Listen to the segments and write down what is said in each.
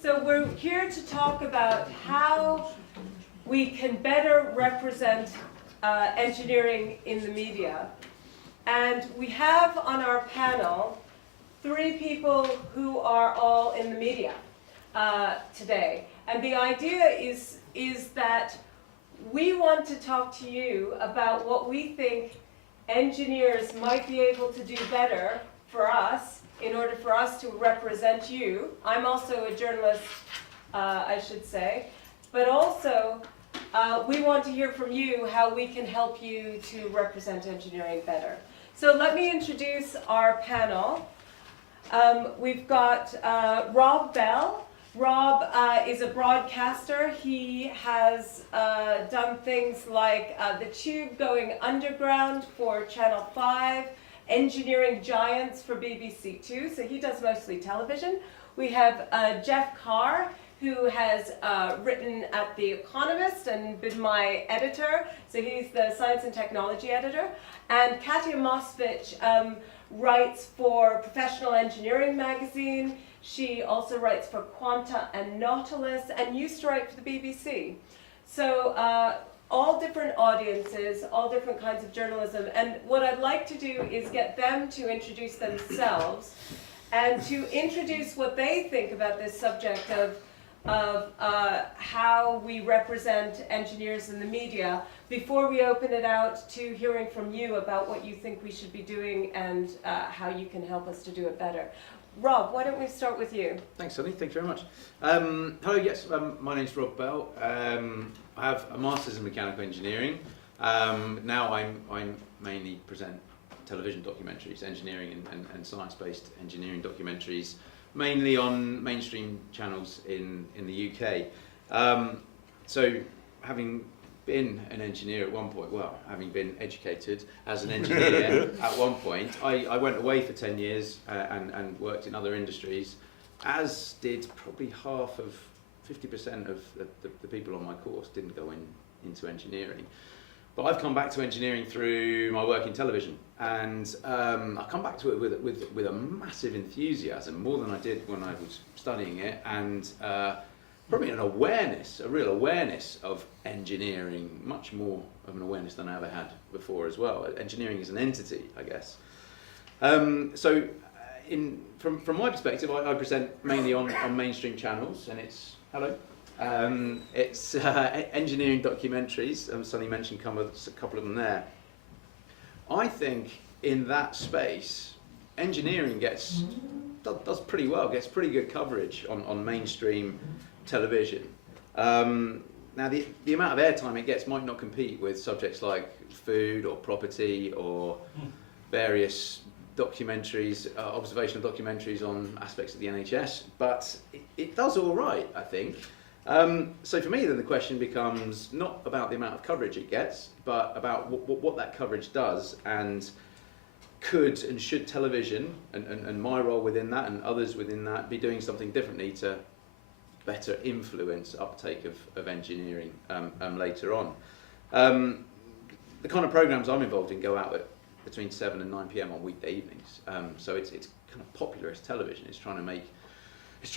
So we're here to talk about how we can better represent engineering in the media. And we have on our panel 3 people who are all in the media today. And the idea is that we want to talk to you about what we think engineers might be able to do better for us in order for us to represent you. I'm also a journalist, I should say, but also we want to hear from you how we can help you to represent engineering better. So let me introduce our panel. We've got Rob Bell. Rob is a broadcaster. He has done things like the Tube going underground for Channel 5, Engineering Giants for BBC 2, so he does mostly television. We have Geoff Carr, who has written at The Economist and been my editor, so he's the science and technology editor. And Katia Moskvitch writes for Professional Engineering magazine. She also writes for Quanta and Nautilus and used to write for the BBC. So all different audiences, all different kinds of journalism. And what I'd like to do is get them to introduce themselves and to introduce what they think about this subject of how we represent engineers in the media before we open it out to hearing from you about what you think we should be doing and how you can help us to do it better. Rob, why don't we start with you? Thanks, Sonny. Thank you very much. Hello, yes, my name's Rob Bell. I have a Master's in Mechanical Engineering. Now I mainly present television documentaries, engineering and science-based engineering documentaries, mainly on mainstream channels in the UK. So having been an engineer at one point, well, having been educated as an engineer at one point, I went away for 10 years and worked in other industries, as did probably half of 50% of the people on my course didn't go into engineering. But I've come back to engineering through my work in television, and I come back to it with a massive enthusiasm, more than I did when I was studying it, and probably a real awareness of engineering, much more of an awareness than I ever had before as well. Engineering is an entity, I guess. So from my perspective, I present mainly on mainstream channels, and it's engineering documentaries. Sonny mentioned a couple of them there. I think in that space, engineering does pretty well, gets pretty good coverage on mainstream television. Now the amount of airtime it gets might not compete with subjects like food or property or various documentaries, observational documentaries on aspects of the NHS, but it does all right, I think. So for me then the question becomes not about the amount of coverage it gets, but about what that coverage does, and could and should television and my role within that and others within that be doing something differently to better influence uptake of engineering later on. The kind of programs I'm involved in go out at between 7 and 9 p.m. on weekday evenings. So it's kind of popularist television. It's trying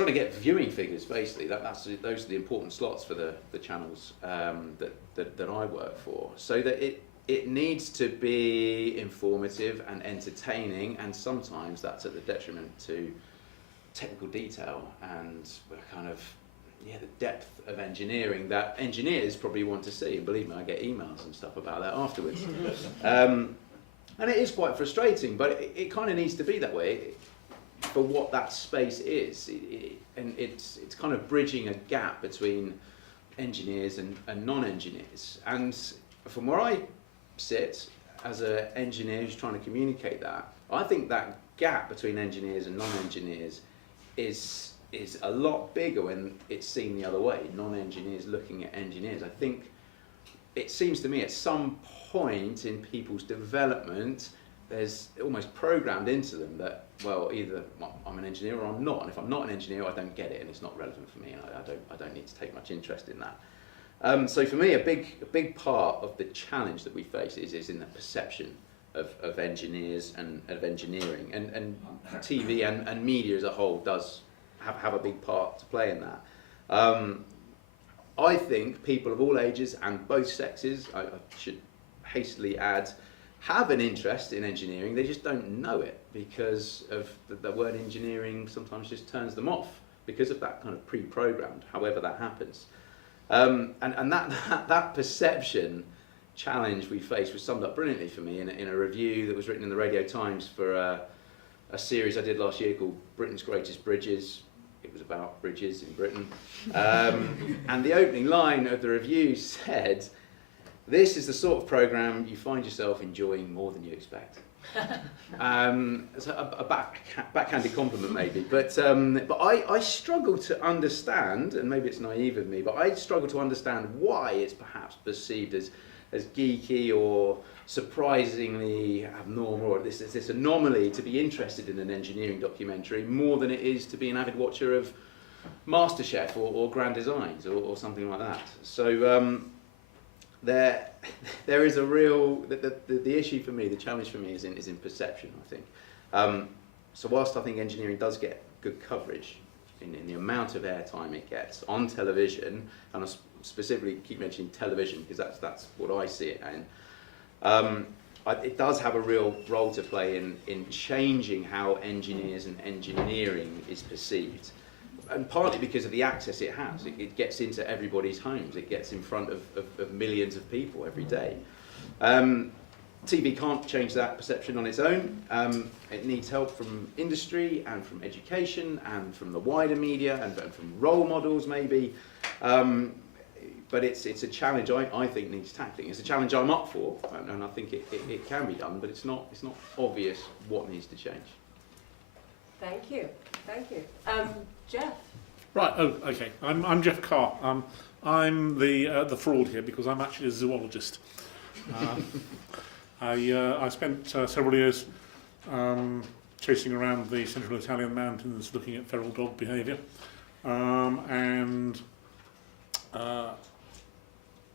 to get viewing figures, basically. Those are the important slots for the channels that I work for. So that it needs to be informative and entertaining, and sometimes that's at the detriment to technical detail and the depth of engineering that engineers probably want to see. And believe me, I get emails and stuff about that afterwards. And it is quite frustrating, but it kind of needs to be that way for what that space is. And it's kind of bridging a gap between engineers and non-engineers. And from where I sit as an engineer who's trying to communicate that, I think that gap between engineers and non-engineers is a lot bigger when it's seen the other way, non-engineers looking at engineers. I think it seems to me at some point in people's development, there's almost programmed into them that, well, either I'm an engineer or I'm not, and if I'm not an engineer, I don't get it, and it's not relevant for me, and I don't need to take much interest in that. So for me, a big part of the challenge that we face is in the perception of engineers and of engineering, and TV and media as a whole does have a big part to play in that. I think people of all ages and both sexes, I should hastily add, have an interest in engineering. They just don't know it because of the word engineering sometimes just turns them off because of that kind of pre-programmed, however that happens. And that perception challenge we faced was summed up brilliantly for me in a review that was written in the Radio Times for a series I did last year called Britain's Greatest Bridges. It was about bridges in Britain. And the opening line of the review said, "This is the sort of programme you find yourself enjoying more than you expect." It's a backhanded compliment maybe, but I struggle to understand, and maybe it's naive of me, but I struggle to understand why it's perhaps perceived as geeky or surprisingly abnormal, or this anomaly to be interested in an engineering documentary more than it is to be an avid watcher of MasterChef or Grand Designs or something like that. So there is a real, the issue for me, the challenge for me is in perception, I think. So whilst I think engineering does get good coverage in the amount of airtime it gets on television, and I specifically keep mentioning television because that's what I see it in, it does have a real role to play in changing how engineers and engineering is perceived. And partly because of the access it has. It gets into everybody's homes. It gets in front of millions of people every day. TV can't change that perception on its own. It needs help from industry and from education and from the wider media and from role models maybe. But it's a challenge I think needs tackling. It's a challenge I'm up for, and I think it can be done, but it's not obvious what needs to change. Thank you. Jeff. Right. Oh, okay. I'm Geoff Carr. I'm the fraud here because I'm actually a zoologist. I spent several years chasing around the central Italian mountains, looking at feral dog behaviour, and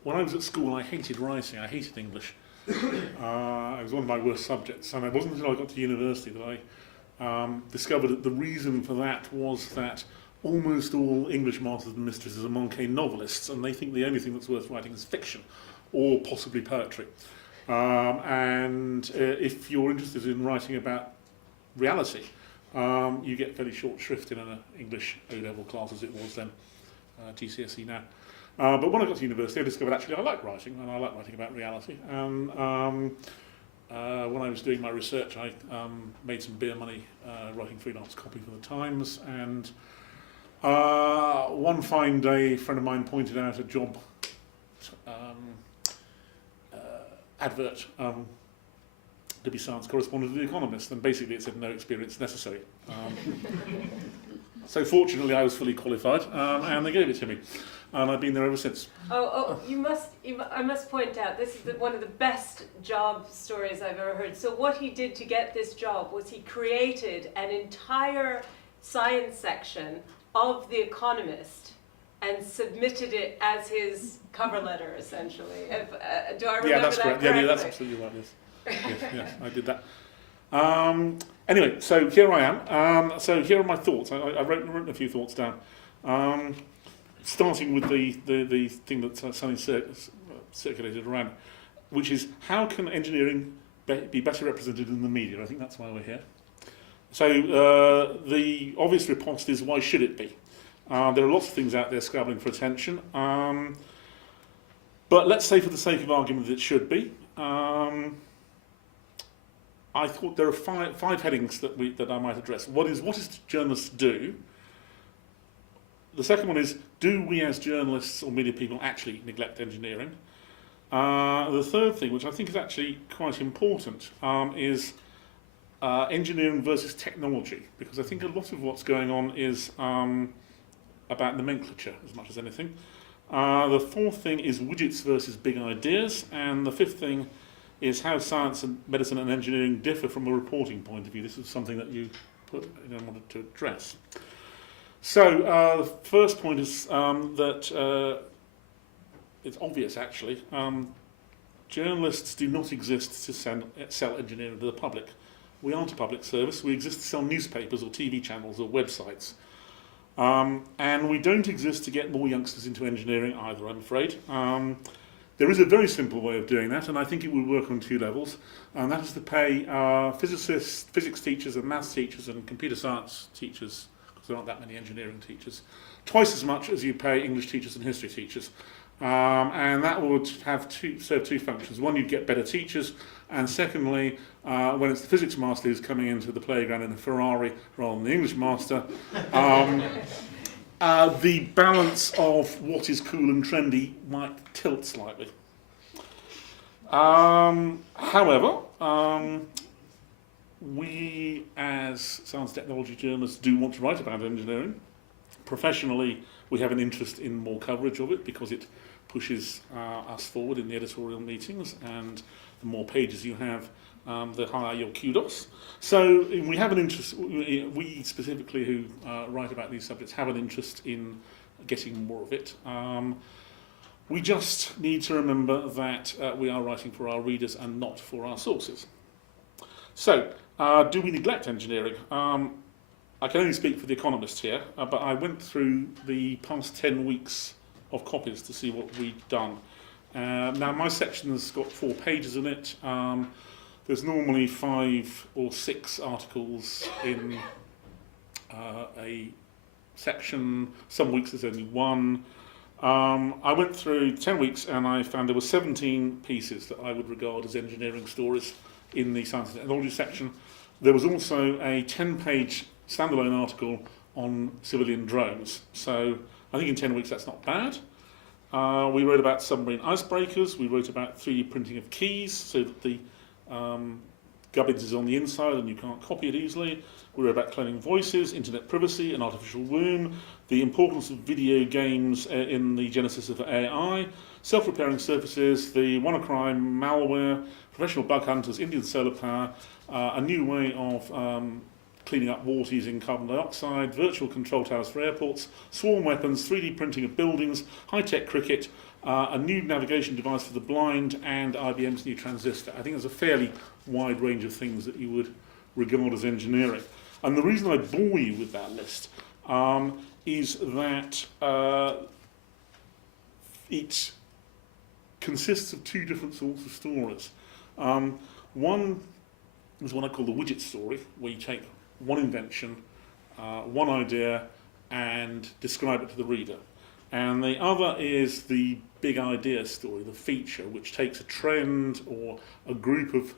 when I was at school, I hated writing. I hated English. It was one of my worst subjects, and it wasn't until I got to university that I discovered that the reason for that was that almost all English masters and mistresses are Monkey novelists, and they think the only thing that's worth writing is fiction, or possibly poetry. And if you're interested in writing about reality, you get fairly short shrift in an English O-level class as it was then, GCSE now. But when I got to university, I discovered actually I like writing, and I like writing about reality. And when I was doing my research, I made some beer money writing freelance copy for the Times, and one fine day, a friend of mine pointed out a job advert to be Science Correspondent at The Economist, and basically it said no experience necessary. So fortunately I was fully qualified, and they gave it to me, and I've been there ever since. I must point out, this is one of the best job stories I've ever heard. So what he did to get this job was he created an entire science section of The Economist and submitted it as his cover letter, essentially. Do I remember Yeah, that's that correct. correctly? Yeah, that's absolutely right, yes. Yes, I did that. Anyway, so here I am. So here are my thoughts. I've written a few thoughts down. Starting with the thing that Sunny circulated around, which is how can engineering be better represented in the media? I think that's why we're here. So the obvious riposte is, why should it be? There are lots of things out there scrabbling for attention, but let's say for the sake of argument that it should be. I thought there are five headings that I might address. What does journalists do? The second one is, do we as journalists or media people actually neglect engineering? The third thing, which I think is actually quite important, is engineering versus technology, because I think a lot of what's going on is about nomenclature as much as anything. The fourth thing is widgets versus big ideas, and the fifth thing is how science and medicine and engineering differ from a reporting point of view. This is something that you wanted to address. So the first point is that it's obvious actually. Journalists do not exist to sell engineering to the public. We aren't a public service. We exist to sell newspapers or TV channels or websites. And we don't exist to get more youngsters into engineering either, I'm afraid. There is a very simple way of doing that, and I think it would work on 2 levels, and that is to pay physicists, physics teachers and maths teachers and computer science teachers, because there aren't that many engineering teachers, twice as much as you pay English teachers and history teachers. And that would have serve 2 functions. One, you'd get better teachers, and secondly, when it's the physics master who's coming into the playground in a Ferrari rather than the English master, the balance of what is cool and trendy might tilt slightly. However, we as science and technology journalists do want to write about engineering. Professionally, we have an interest in more coverage of it because it pushes us forward in the editorial meetings, and the more pages you have, the higher your kudos. So we have an interest, we specifically who write about these subjects have an interest in getting more of it. We just need to remember that we are writing for our readers and not for our sources. So, do we neglect engineering? I can only speak for The Economist here, but I went through the past 10 weeks of copies to see what we'd done. Now, my section has got 4 pages in it. There's normally 5 or 6 articles in a section. Some weeks there's only 1. I went through 10 weeks and I found there were 17 pieces that I would regard as engineering stories in the Science and Technology section. There was also a 10-page standalone article on civilian drones. So I think in 10 weeks that's not bad. We wrote about submarine icebreakers. We wrote about 3D printing of keys so that the gubbins is on the inside and you can't copy it easily. We wrote about cloning voices, internet privacy, and artificial womb, the importance of video games in the genesis of AI, self-repairing surfaces, the WannaCry malware, professional bug hunters, Indian solar power, a new way of cleaning up water using carbon dioxide, virtual control towers for airports, swarm weapons, 3D printing of buildings, high-tech cricket, a new navigation device for the blind, and IBM's new transistor. I think there's a fairly wide range of things that you would regard as engineering. And the reason I bore you with that list is that it consists of 2 different sorts of stories. One is what I call the widget story, where you take one invention, one idea, and describe it to the reader. And the other is the big idea story, the feature, which takes a trend or a group of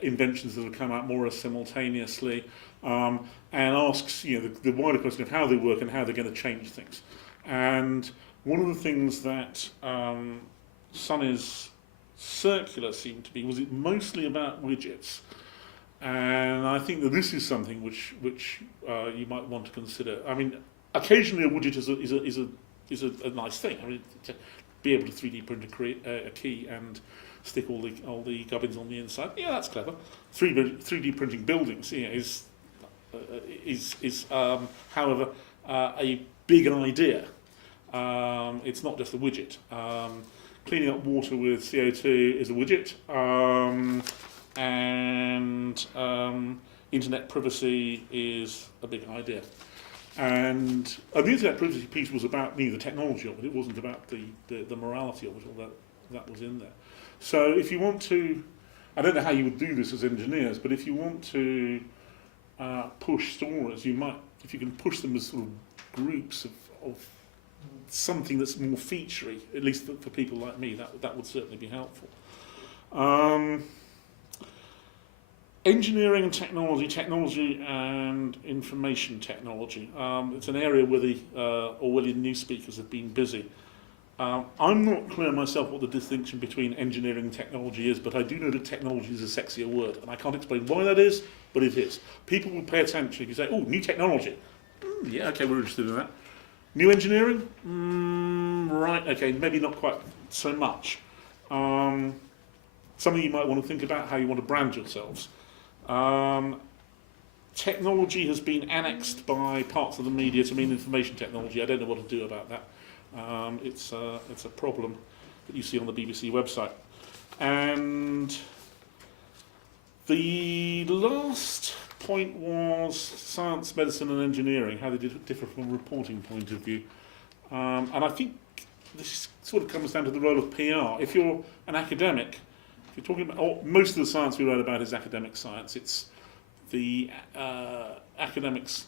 inventions that have come out more or less simultaneously, and asks the wider question of how they work and how they're going to change things. And one of the things that Sonny's circular seemed to be was it mostly about widgets. And I think that this is something which you might want to consider. I mean, occasionally a widget is a nice thing. I mean, to be able to 3D print a key and stick all the gubbins on the inside. Yeah, that's clever. 3D printing buildings is however a big idea. It's not just a widget. Cleaning up water with CO2 is a widget. And internet privacy is a big idea. And the internet privacy piece was about the technology of it. It wasn't about the morality of it, or that was in there. So if you want to, I don't know how you would do this as engineers, but if you want to push stories, you might, if you can push them as sort of groups of something that's more featurey, at least for people like me, that would certainly be helpful. Engineering and technology and information technology. It's an area where the Orwellian news speakers have been busy. I'm not clear myself what the distinction between engineering and technology is, but I do know that technology is a sexier word, and I can't explain why that is, but it is. People will pay attention if you say, oh, new technology. Yeah, okay, we're interested in that. New engineering? Right, okay, maybe not quite so much. Something you might want to think about, how you want to brand yourselves. Technology has been annexed by parts of the media to mean information technology. I don't know what to do about that. It's a problem that you see on the BBC website. And the last point was science, medicine and engineering, how they differ from a reporting point of view. And I think this sort of comes down to the role of PR. If you're an academic, if you're talking about, most of the science we write about is academic science. It's the academics,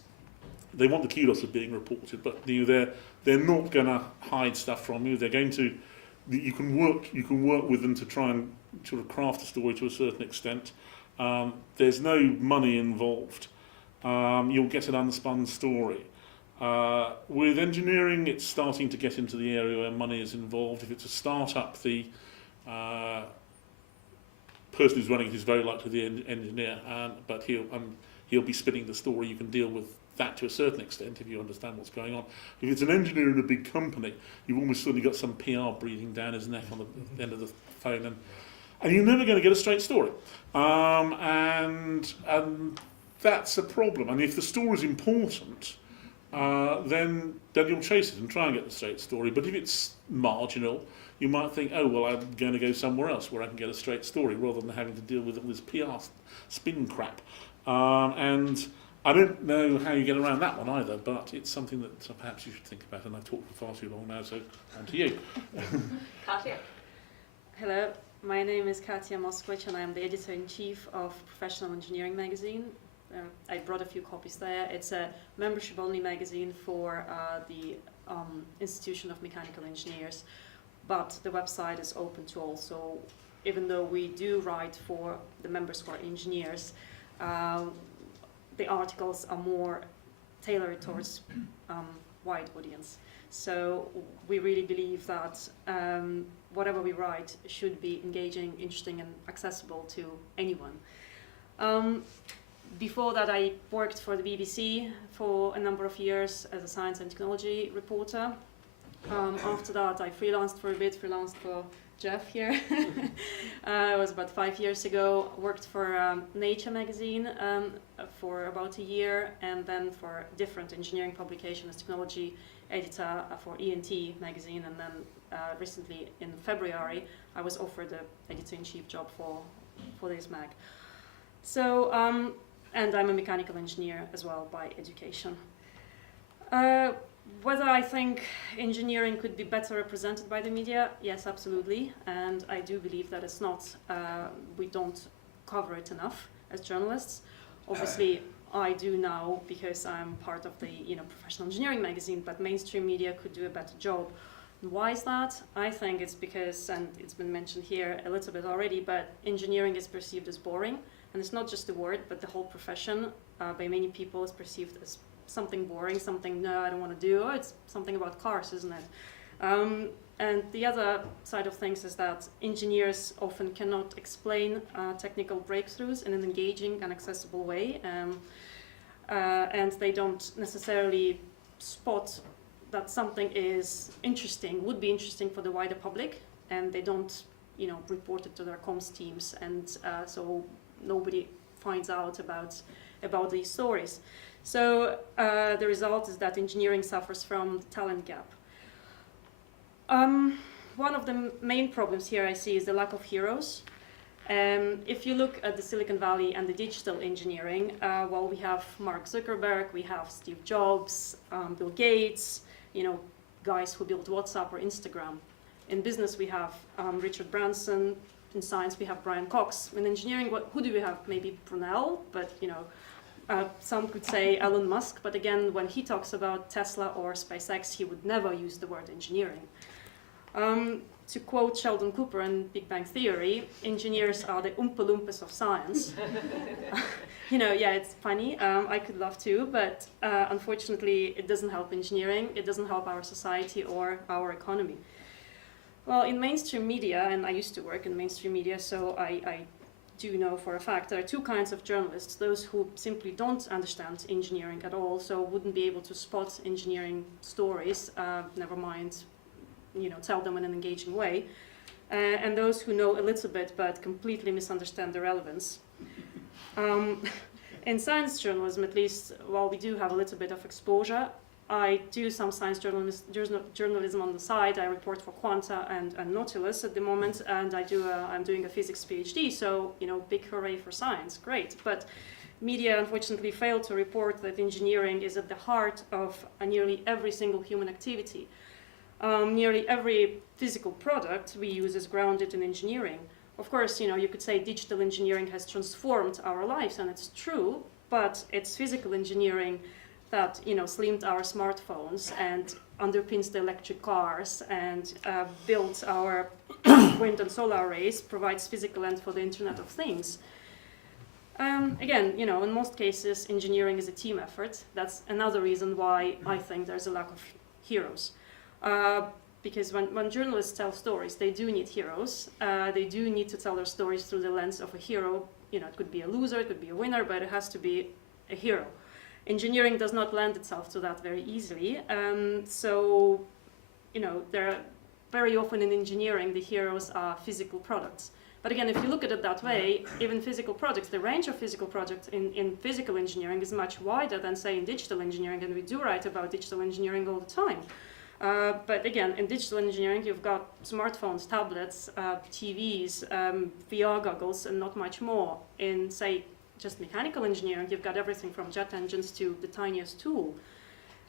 they want the kudos of being reported, but they're not going to hide stuff from you. They're going to, you can work with them to try and sort of craft a story to a certain extent. There's no money involved. You'll get an unspun story. With engineering, it's starting to get into the area where money is involved. If it's a start-up, the person who's running it is very likely the engineer, but he'll be spinning the story. You can deal with that to a certain extent if you understand what's going on. If it's an engineer in a big company, you've almost certainly got some PR breathing down his neck on the end of the phone, and you're never going to get a straight story. And that's a problem. And if the story is important, then you'll chase it and try and get the straight story. But if it's marginal, you might think, oh, well, I'm going to go somewhere else where I can get a straight story rather than having to deal with all this PR spin crap. And I don't know how you get around that one either, but it's something that perhaps you should think about. And I've talked for far too long now, so on to you. Katia. Hello, my name is Katia Moskvitch and I'm the editor-in-chief of Professional Engineering magazine. I brought a few copies there. It's a membership-only magazine for the Institution of Mechanical Engineers, but the website is open to all. So even though we do write for the members who are engineers, the articles are more tailored towards wide audience. So we really believe that whatever we write should be engaging, interesting and accessible to anyone. Before that, I worked for the BBC for a number of years as a science and technology reporter. After that, I freelanced for a bit, freelanced for Geoff here. It was about 5 years ago. Worked for Nature magazine for about a year, and then for different engineering publication as technology editor for ENT magazine. And then recently in February, I was offered the editor-in-chief job for this mag. So, and I'm a mechanical engineer as well by education. Whether I think engineering could be better represented by the media, yes, absolutely. And I do believe that it's not, we don't cover it enough as journalists. Obviously, I do now because I'm part of the Professional Engineering magazine, but mainstream media could do a better job. And why is that? I think it's because, and it's been mentioned here a little bit already, but engineering is perceived as boring. And it's not just the word, but the whole profession by many people is perceived as something boring, something, no, I don't want to do. Oh, it's something about cars, isn't it? And the other side of things is that engineers often cannot explain technical breakthroughs in an engaging and accessible way. And they don't necessarily spot that something is interesting, would be interesting for the wider public, and they don't, report it to their comms teams. And so nobody finds out about these stories. So the result is that engineering suffers from the talent gap. One of the main problems here I see is the lack of heroes. If you look at the Silicon Valley and the digital engineering, well, we have Mark Zuckerberg, we have Steve Jobs, Bill Gates, guys who built WhatsApp or Instagram. In business, we have Richard Branson. In science, we have Brian Cox. In engineering, who do we have? Maybe Brunel, but some could say Elon Musk. But again, when he talks about Tesla or SpaceX, he would never use the word engineering. To quote Sheldon Cooper in Big Bang Theory, engineers are the Oompa Loompas of science. Yeah, it's funny. I could laugh too, but unfortunately, it doesn't help engineering. It doesn't help our society or our economy. Well, in mainstream media, and I used to work in mainstream media, so I do know for a fact there are two kinds of journalists: those who simply don't understand engineering at all, so wouldn't be able to spot engineering stories, never mind, tell them in an engaging way, and those who know a little bit but completely misunderstand the relevance. In science journalism, at least, while we do have a little bit of exposure, I do some science journalism on the side. I report for Quanta and Nautilus at the moment, and I'm doing a physics PhD, so big hooray for science, great. But media unfortunately fail to report that engineering is at the heart of nearly every single human activity. Nearly every physical product we use is grounded in engineering. Of course, you could say digital engineering has transformed our lives, and it's true, but it's physical engineering that slimmed our smartphones and underpins the electric cars and built our wind and solar arrays, provides physical land for the Internet of Things. Again, in most cases, engineering is a team effort. That's another reason why I think there's a lack of heroes. Because when journalists tell stories, they do need heroes. They do need to tell their stories through the lens of a hero. It could be a loser, it could be a winner, but it has to be a hero. Engineering does not lend itself to that very easily. So, there are very often in engineering, the heroes are physical products. But again, if you look at it that way, even physical products, the range of physical products in physical engineering is much wider than, say, in digital engineering, and we do write about digital engineering all the time. But again, in digital engineering, you've got smartphones, tablets, TVs, VR goggles, and not much more. In, say, just mechanical engineering, you've got everything from jet engines to the tiniest tool.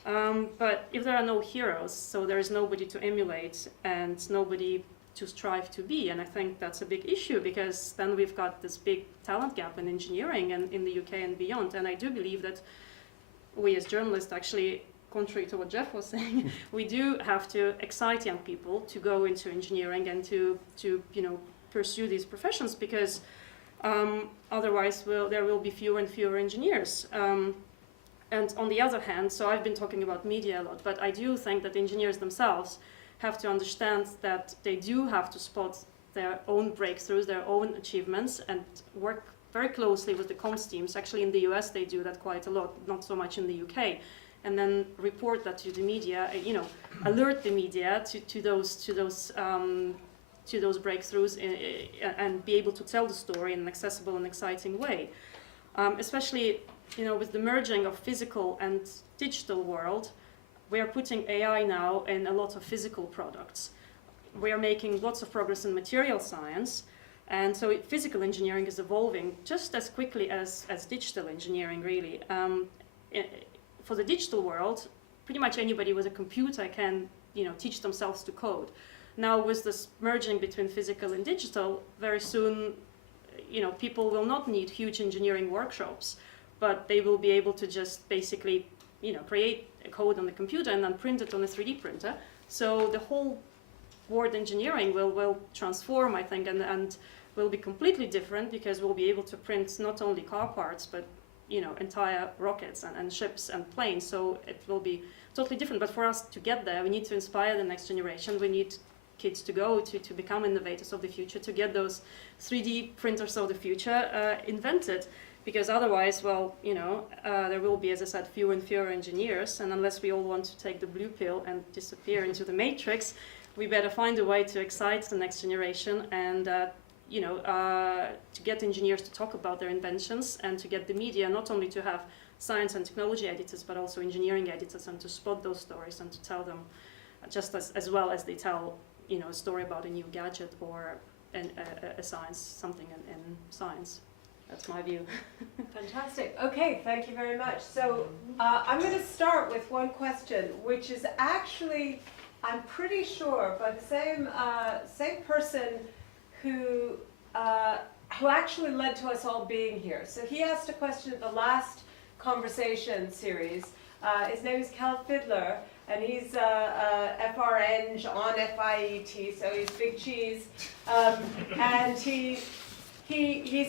But if there are no heroes, so there is nobody to emulate and nobody to strive to be, and I think that's a big issue, because then we've got this big talent gap in engineering and in the UK and beyond. And I do believe that we as journalists, actually, contrary to what Geoff was saying, we do have to excite young people to go into engineering and to pursue these professions, because otherwise there will be fewer and fewer engineers. And on the other hand, so I've been talking about media a lot, but I do think that engineers themselves have to understand that they do have to spot their own breakthroughs, their own achievements, and work very closely with the comms teams. Actually, in the US, they do that quite a lot, not so much in the UK. And then report that to the media, alert the media to those breakthroughs and be able to tell the story in an accessible and exciting way. Especially, with the merging of physical and digital world, we are putting AI now in a lot of physical products. We are making lots of progress in material science, and so physical engineering is evolving just as quickly as digital engineering, really. For the digital world, pretty much anybody with a computer can, teach themselves to code. Now, with this merging between physical and digital, very soon, people will not need huge engineering workshops, but they will be able to just basically, create a code on the computer and then print it on a 3D printer. So the whole word engineering will transform, I think, and will be completely different, because we'll be able to print not only car parts, but entire rockets and ships and planes. So it will be totally different. But for us to get there, we need to inspire the next generation. We need kids to go to become innovators of the future, to get those 3D printers of the future invented. Because otherwise, there will be, as I said, fewer and fewer engineers. And unless we all want to take the blue pill and disappear into the matrix, we better find a way to excite the next generation and to get engineers to talk about their inventions, and to get the media not only to have science and technology editors, but also engineering editors, and to spot those stories and to tell them just as well as they tell, a story about a new gadget or a science, something in science. That's my view. Fantastic. Okay, thank you very much. So I'm going to start with one question, which is actually, I'm pretty sure, by the same person who actually led to us all being here. So he asked a question at the last conversation series. His name is Cal Fiddler, and he's FRNG on FIET, so he's big cheese. And he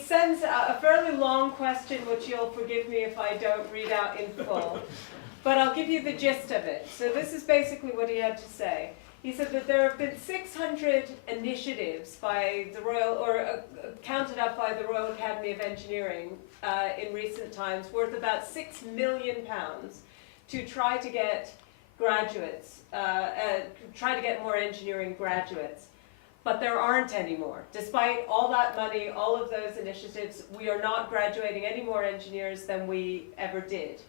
sends a fairly long question, which you'll forgive me if I don't read out in full. But I'll give you the gist of it. So this is basically what he had to say. He said that there have been 600 initiatives by the counted up by the Royal Academy of Engineering in recent times, worth about £6 million, to try to get graduates, try to get more engineering graduates. But there aren't any more. Despite all that money, all of those initiatives, we are not graduating any more engineers than we ever did.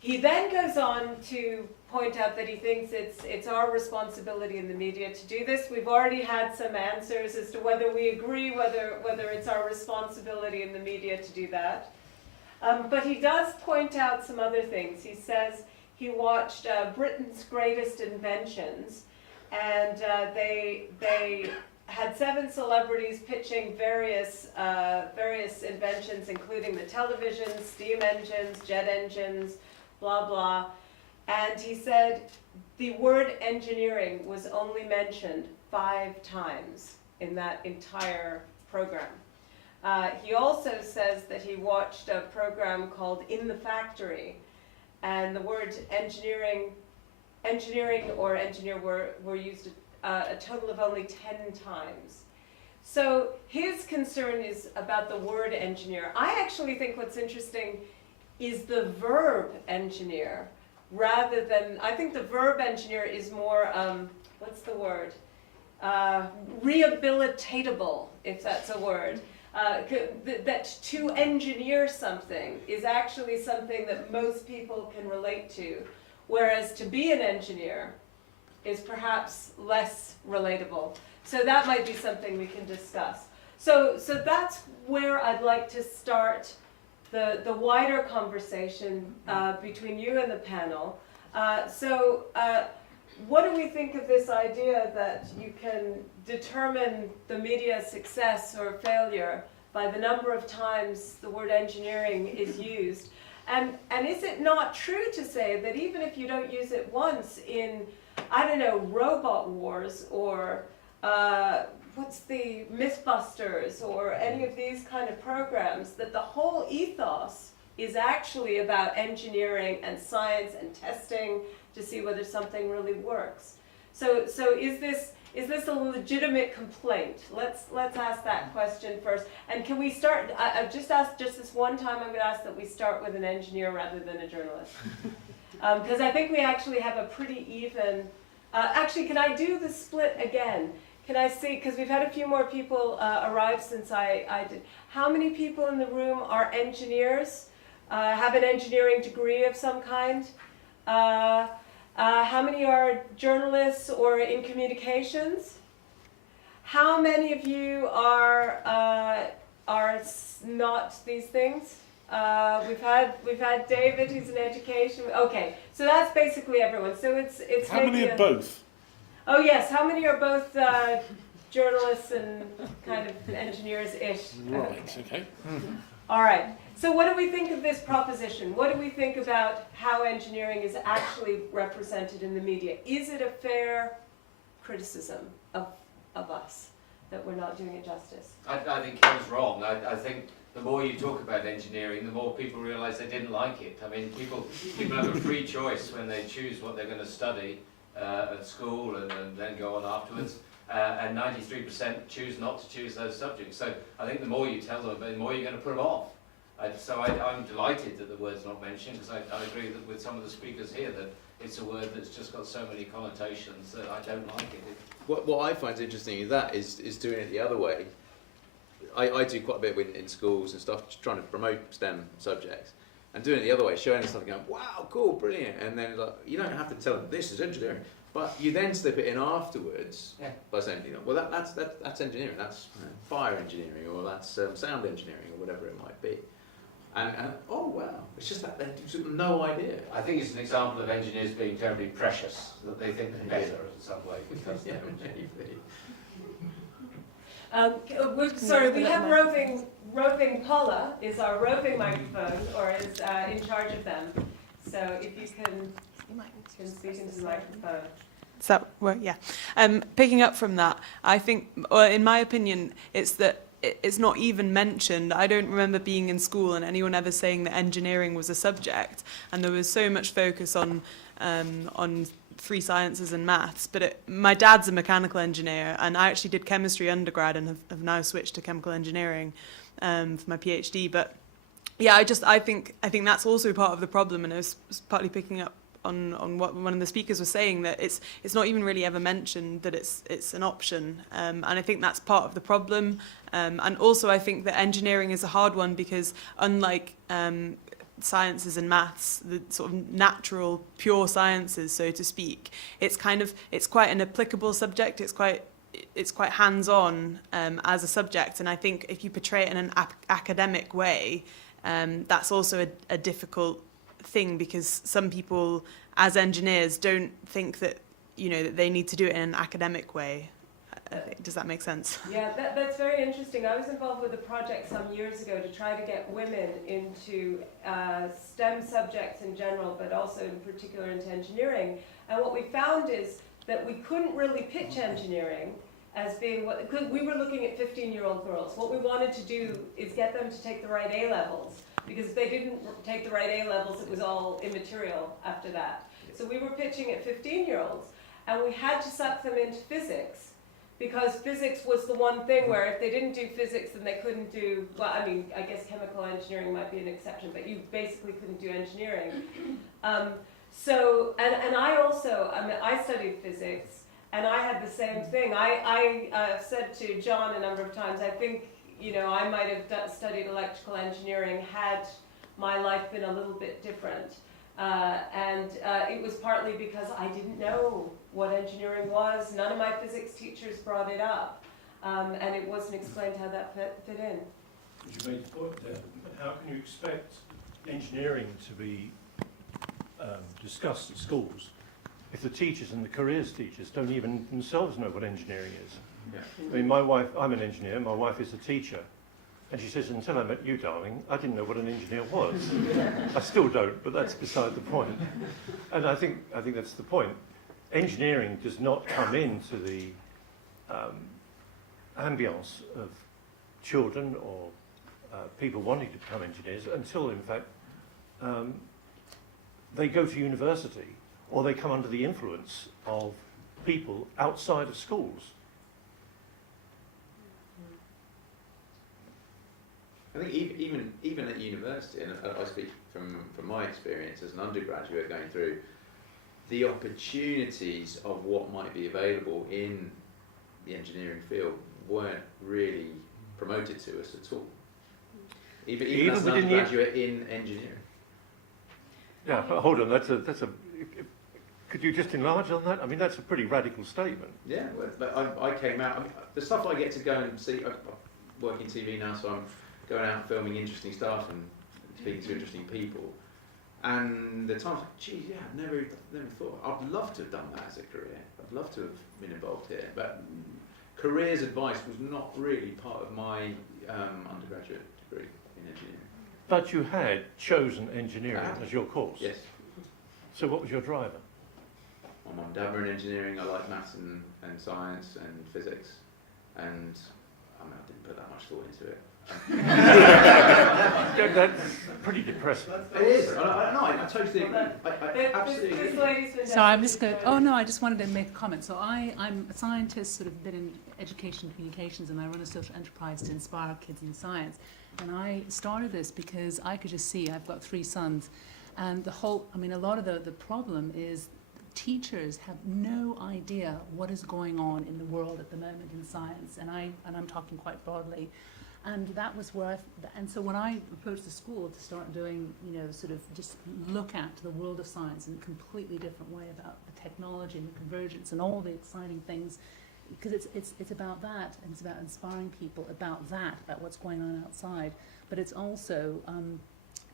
He then goes on to point out that he thinks it's our responsibility in the media to do this. We've already had some answers as to whether we agree, whether it's our responsibility in the media to do that. But he does point out some other things. He says he watched Britain's Greatest Inventions, and they had 7 celebrities pitching various inventions, including the television, steam engines, jet engines, blah, blah. And he said the word engineering was only mentioned 5 times in that entire program. He also says that he watched a program called In the Factory, and the word engineering or engineer were used a total of only 10 times. So his concern is about the word engineer. I actually think what's interesting is the verb engineer, rather than, I think the verb engineer is more, what's the word? Rehabilitatable, if that's a word. That to engineer something is actually something that most people can relate to, whereas to be an engineer is perhaps less relatable. So that might be something we can discuss. So that's where I'd like to start the wider conversation between you and the panel. What do we think of this idea that you can determine the media's success or failure by the number of times the word engineering is used? And is it not true to say that even if you don't use it once in, I don't know, Robot Wars or what's the Mythbusters or any of these kind of programs, that the whole ethos is actually about engineering and science and testing to see whether something really works. So is this a legitimate complaint? Let's ask that question first. And can we start? I've just asked just this one time. I'm going to ask that we start with an engineer rather than a journalist, because I think we actually have a pretty even. Actually, can I do the split again? Can I see? Because we've had a few more people arrive since I did. How many people in the room are engineers? Have an engineering degree of some kind? How many are journalists or in communications? How many of you are not these things? We've had David, who's in education. Okay, so that's basically everyone. So it's how many are both? Oh yes, how many are both journalists and kind of engineers-ish? Right. Okay. All right. So what do we think of this proposition? What do we think about how engineering is actually represented in the media? Is it a fair criticism of us that we're not doing it justice? I think Kim's wrong. I think the more you talk about engineering, the more people realise they didn't like it. I mean, people have a free choice when they choose what they're going to study at school and then go on afterwards. And 93% choose not to choose those subjects. So I think the more you tell them, the more you're going to put them off. I'm delighted that the word's not mentioned, because I agree that with some of the speakers here that it's a word that's just got so many connotations that I don't like it. What I find interesting is doing it the other way. I do quite a bit in schools and stuff, trying to promote STEM subjects, and doing it the other way, showing them something, going, wow, cool, brilliant, and then like, you don't have to tell them this is engineering, but you then slip it in afterwards by saying, well that's engineering, that's fire engineering, or that's sound engineering, or whatever it might be. And oh wow, it's just that they have no idea. I think it's an example of engineers being terribly precious, that they think they're better in some way. Yeah, maybe. Sorry, we have roving Paula is our roving microphone, or is in charge of them. So if you can speak into the microphone. So, well, yeah. Picking up from that, I think, well, in my opinion, it's that it's not even mentioned. I don't remember being in school and anyone ever saying that engineering was a subject, and there was so much focus on free sciences and maths. But my dad's a mechanical engineer, and I actually did chemistry undergrad and have now switched to chemical engineering for my PhD. But yeah, I think that's also part of the problem, and I was partly picking up on what one of the speakers was saying, that it's not even really ever mentioned that it's an option, and I think that's part of the problem. And also I think that engineering is a hard one because unlike sciences and maths, the sort of natural pure sciences, so to speak, it's quite an applicable subject. It's quite hands-on as a subject, and I think if you portray it in an academic way, that's also a difficult thing, because some people as engineers don't think that, you know, that they need to do it in an academic way. Does that make sense? Yeah, that's very interesting. I was involved with a project some years ago to try to get women into STEM subjects in general, but also in particular into engineering. And what we found is that we couldn't really pitch engineering as being what, because we were looking at 15-year-old girls. What we wanted to do is get them to take the right A-levels, because if they didn't take the right A-levels, it was all immaterial after that. So we were pitching at 15-year-olds, and we had to suck them into physics, because physics was the one thing where if they didn't do physics, then they couldn't do, well, I mean, I guess chemical engineering might be an exception, but you basically couldn't do engineering. So, and I also, I mean, I studied physics, and I had the same thing. I said to John a number of times, I think, you know, I might have studied electrical engineering had my life been a little bit different. And it was partly because I didn't know what engineering was. None of my physics teachers brought it up, and it wasn't explained how that fit in. You made the point there. How can you expect engineering to be discussed at schools if the teachers and the careers teachers don't even themselves know what engineering is? Yeah. I mean, my wife, I'm an engineer, my wife is a teacher, and she says, until I met you, darling, I didn't know what an engineer was. I still don't, but that's beside the point. And I think that's the point. Engineering does not come into the ambience of children or people wanting to become engineers until, in fact, they go to university or they come under the influence of people outside of schools. I think even at university, and I speak from my experience as an undergraduate going through, the opportunities of what might be available in the engineering field weren't really promoted to us at all. Even as an undergraduate in engineering. Yeah, but hold on, that's a. Could you just enlarge on that? I mean, that's a pretty radical statement. Yeah, but I came out. I mean, the stuff I get to go and see. I work in TV now, so I'm going out and filming interesting stuff and speaking to interesting people. And the times, geez, yeah, I've never thought. I'd love to have done that as a career. I'd love to have been involved here. But careers advice was not really part of my undergraduate degree in engineering. But you had chosen engineering as your course. Yes. So what was your driver? My mum and dad were in engineering. I like maths and science and physics. And I mean, I didn't put that much thought into it. That's pretty depressing. It is. I totally agree. I absolutely agree. So I'm just going. Oh no, I just wanted to make a comment. So I'm a scientist, sort of been in education communications, and I run a social enterprise to inspire kids in science. And I started this because I could just see. I've got 3 sons, and the whole. I mean, a lot of the problem is teachers have no idea what is going on in the world at the moment in science, and I'm talking quite broadly. And that was where and so when I approached the school to start doing, you know, sort of just look at the world of science in a completely different way about the technology and the convergence and all the exciting things, because it's about that, and it's about inspiring people about what's going on outside, but it's also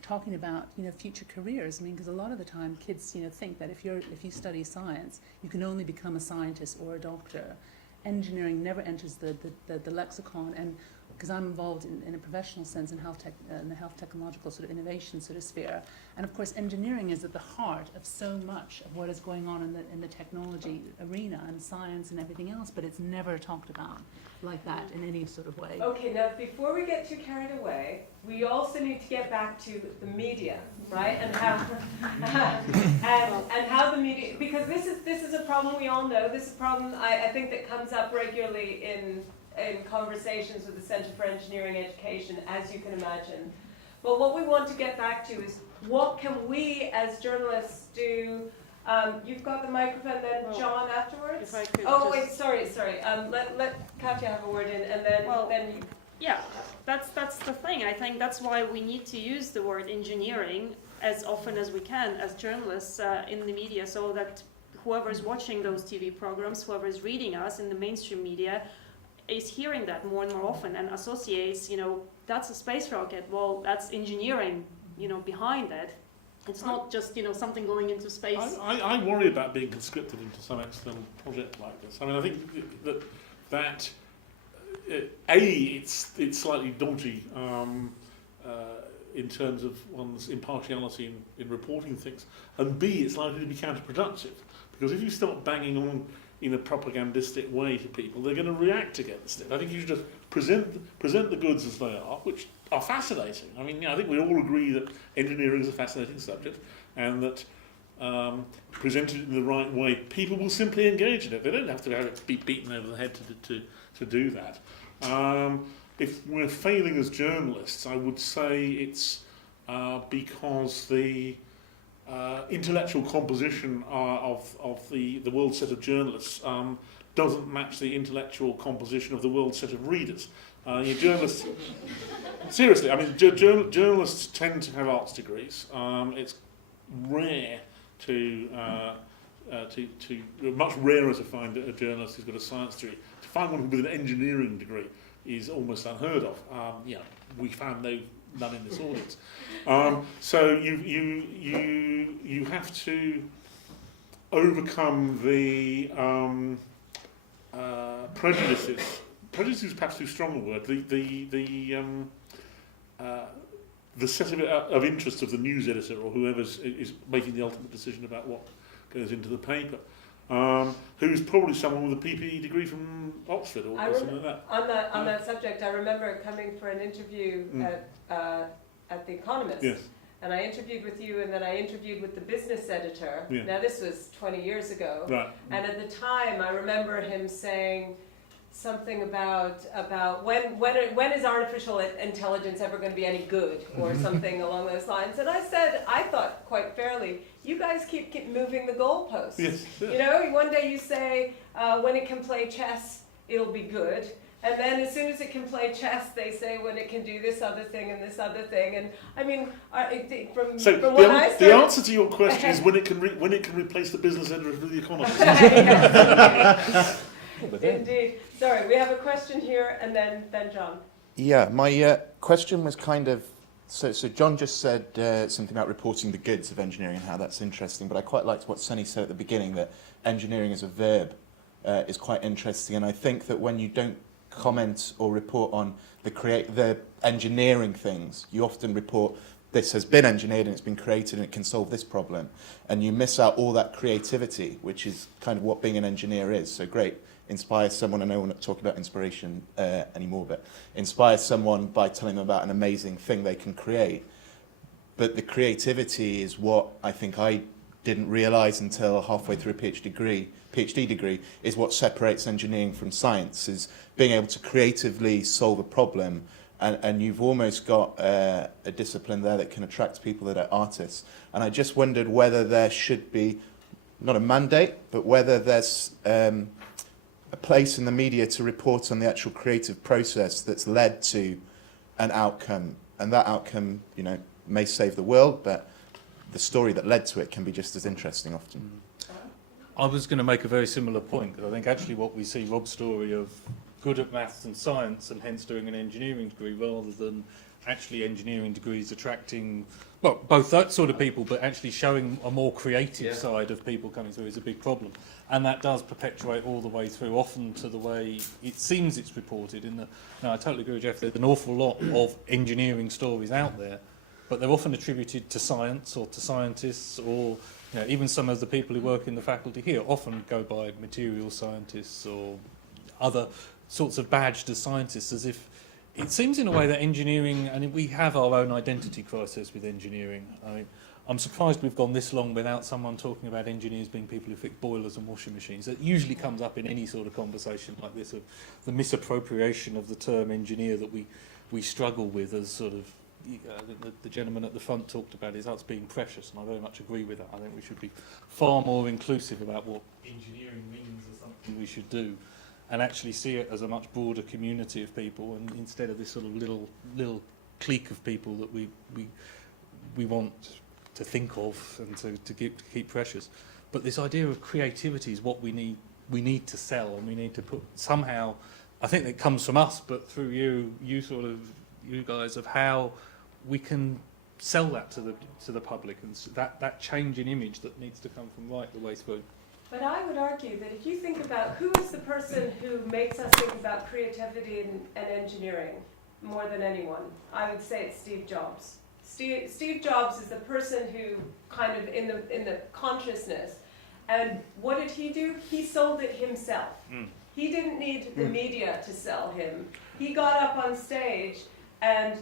talking about, you know, future careers. I mean, because a lot of the time kids, you know, think that if you study science, you can only become a scientist or a doctor. Engineering never enters the lexicon, and because I'm involved in a professional sense in in the health technological sort of innovation sort of sphere, and of course engineering is at the heart of so much of what is going on in the technology arena and science and everything else, but it's never talked about like that in any sort of way. Okay, now before we get too carried away, we also need to get back to the media, right? And how and how the media, because this is a problem we all know. This is a problem I think that comes up regularly in conversations with the Centre for Engineering Education, as you can imagine. But what we want to get back to is, what can we as journalists do? You've got the microphone, then John afterwards. If I could wait, sorry. Let Katia have a word in, and then you. Yeah, that's the thing. I think that's why we need to use the word engineering as often as we can as journalists in the media, so that whoever's watching those TV programs, whoever's reading us in the mainstream media, is hearing that more and more often and associates, you know, that's a space rocket. Well, that's engineering, behind it. It's not just, something going into space. I worry about being conscripted into some external project like this. I mean, I think that it's slightly dodgy in terms of one's impartiality in reporting things, and B, it's likely to be counterproductive, because if you start banging on in a propagandistic way to people, they're going to react against it. I think you should just present the goods as they are, which are fascinating. I mean, I think we all agree that engineering is a fascinating subject, and that presented in the right way, people will simply engage in it. They don't have to have it be beaten over the head to do that. If we're failing as journalists, I would say it's because the intellectual composition of the world set of journalists doesn't match the intellectual composition of the world set of readers. Your journalists, seriously, I mean, journalists tend to have arts degrees. It's rare much rarer to find a journalist who's got a science degree. To find one with an engineering degree is almost unheard of. We found none in this audience. So you have to overcome the prejudices. Prejudice is perhaps too strong a word. The set of interest of the news editor or whoever is making the ultimate decision about what goes into the paper, who's probably someone with a PPE degree from Oxford or something like that. On that subject, I remember coming for an interview at the Economist. Yes. And I interviewed with you, and then I interviewed with the business editor. Yeah. Now this was 20 years ago. Right. And at the time, I remember him saying something about when is artificial intelligence ever going to be any good, or something along those lines. And I said, I thought quite fairly, you guys keep moving the goalposts. Yes. One day you say when it can play chess, it'll be good. And then as soon as it can play chess, they say when it can do this other thing and this other thing. And I mean, from what I said, the answer to your question is when it can replace the business editor of The Economist. Indeed. Sorry, we have a question here, and then John. Yeah, my question was kind of, so John just said something about reporting the goods of engineering and how that's interesting, but I quite liked what Sunny said at the beginning, that engineering as a verb is quite interesting, and I think that when you don't comment or report on the engineering things, you often report this has been engineered and it's been created and it can solve this problem, and you miss out all that creativity, which is kind of what being an engineer is. So great, inspire someone. I know we're not talking about inspiration anymore, but inspire someone by telling them about an amazing thing they can create. But the creativity is what I think I didn't realise until halfway through a PhD degree, is what separates engineering from science, is being able to creatively solve a problem. And you've almost got a discipline there that can attract people that are artists. And I just wondered whether there should be, not a mandate, but whether there's a place in the media to report on the actual creative process that's led to an outcome. And that outcome, may save the world, but the story that led to it can be just as interesting often. I was going to make a very similar point, because I think actually what we see Rob's story of good at maths and science and hence doing an engineering degree, rather than actually engineering degrees attracting, well, both that sort of people, but actually showing a more creative side of people coming through, is a big problem. And that does perpetuate all the way through, often to the way it seems it's reported. I totally agree with Geoff, there's an awful lot of engineering stories out there, but they're often attributed to science or to scientists, or even some of the people who work in the faculty here often go by material scientists or other sorts of badged as scientists, as if it seems in a way that engineering, and we have our own identity crisis with engineering. I'm surprised we've gone this long without someone talking about engineers being people who fix boilers and washing machines. That usually comes up in any sort of conversation like this, of the misappropriation of the term engineer that we struggle with, as sort of, I think the gentleman at the front talked about his arts being precious, and I very much agree with that. I think we should be far more inclusive about what engineering means as something we should do, and actually see it as a much broader community of people, and instead of this sort of little clique of people that we want to think of and to keep precious. But this idea of creativity is what we need to sell, and we need to put somehow, I think it comes from us, but through you sort of you guys of how we can sell that to the public, and that change in image that needs to come from right the way through. But I would argue that if you think about who is the person who makes us think about creativity and engineering more than anyone, I would say it's Steve Jobs. Steve Jobs is the person who kind of in the consciousness. And what did he do? He sold it himself. He didn't need the media to sell him. He got up on stage and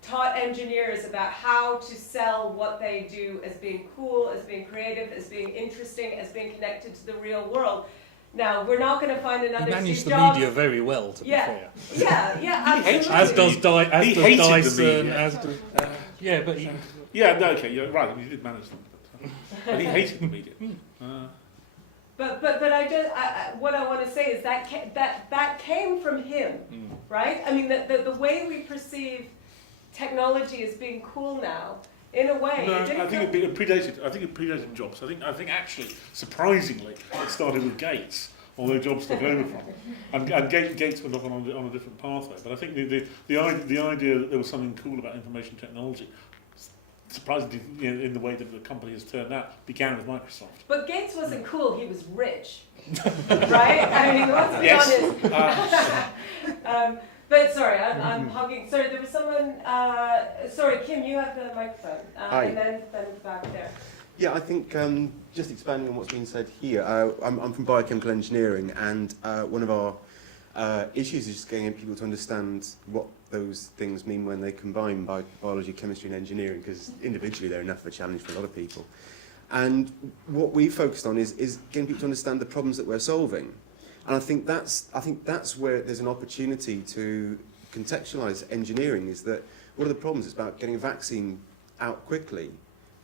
taught engineers about how to sell what they do as being cool, as being creative, as being interesting, as being connected to the real world. Now, we're not going to find another He managed Steve the Jobs. media very well, to be fair. Yeah, absolutely. As does Dyson, yeah, but he... Yeah, no, okay, you're right. I mean, he did manage them, but he hated the media. But what I want to say is that came from him, right? I mean, the way we perceive technology as being cool now, in a way. No, I think it predated. I think it predated Jobs. I think actually, surprisingly, it started with Gates, although Jobs took over from him, and Gates went off on a different pathway. But I think the idea that there was something cool about information technology, surprisingly, in the way that the company has turned out, began with Microsoft. But Gates wasn't cool; he was rich, right? I mean, let's be honest. But sorry, I'm hogging. Sorry, there was someone. Sorry, Kim, you have the microphone, and then back there. Yeah, I think just expanding on what's been said here. I'm from biochemical engineering, and one of our issues is just getting people to understand what those things mean when they combine biology, chemistry, and engineering. Because individually, they're enough of a challenge for a lot of people. And what we focused on is getting people to understand the problems that we're solving. And I think that's where there's an opportunity to contextualise engineering. Is that what are the problems? It's about getting a vaccine out quickly,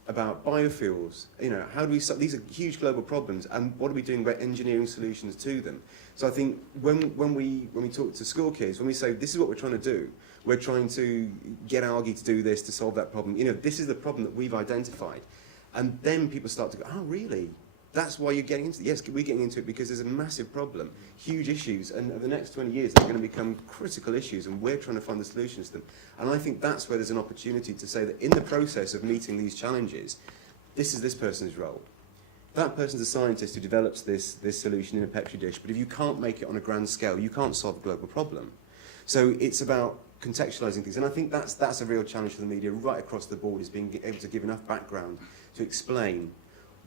about biofuels. How do we solve these are huge global problems, and what are we doing about engineering solutions to them? So I think when we talk to school kids, when we say this is what we're trying to do, we're trying to get algae to do this to solve that problem. This is the problem that we've identified, and then people start to go, oh really? That's why you're getting into it. Yes, we're getting into it because there's a massive problem, huge issues, and over the next 20 years they're going to become critical issues, and we're trying to find the solutions to them. And I think that's where there's an opportunity to say that in the process of meeting these challenges, this is this person's role. That person's a scientist who develops this solution in a Petri dish, but if you can't make it on a grand scale, you can't solve a global problem. So it's about contextualising things, and I think that's a real challenge for the media right across the board, is being able to give enough background to explain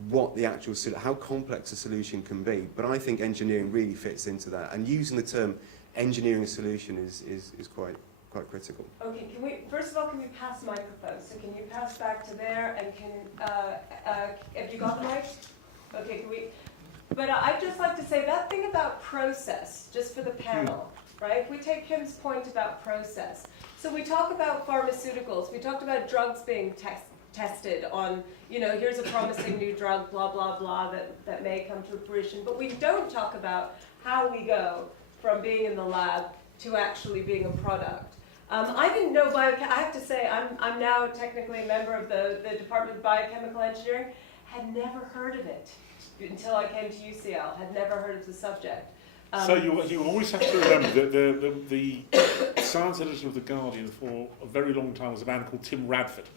what the actual, how complex a solution can be. But I think engineering really fits into that, and using the term engineering solution is quite critical. Okay, first of all, can we pass the microphone? So can you pass back to there, and have you got the mic? Okay, can we, but I'd just like to say that thing about process, just for the panel, right? If we take Kim's point about process. So we talk about pharmaceuticals, we talked about drugs being tested on, here's a promising new drug, blah, blah, blah, that may come to fruition. But we don't talk about how we go from being in the lab to actually being a product. I didn't know I have to say, I'm now technically a member of the Department of Biochemical Engineering, had never heard of it until I came to UCL, had never heard of the subject. So you always have to remember that the science editor of The Guardian for a very long time was a man called Tim Radford.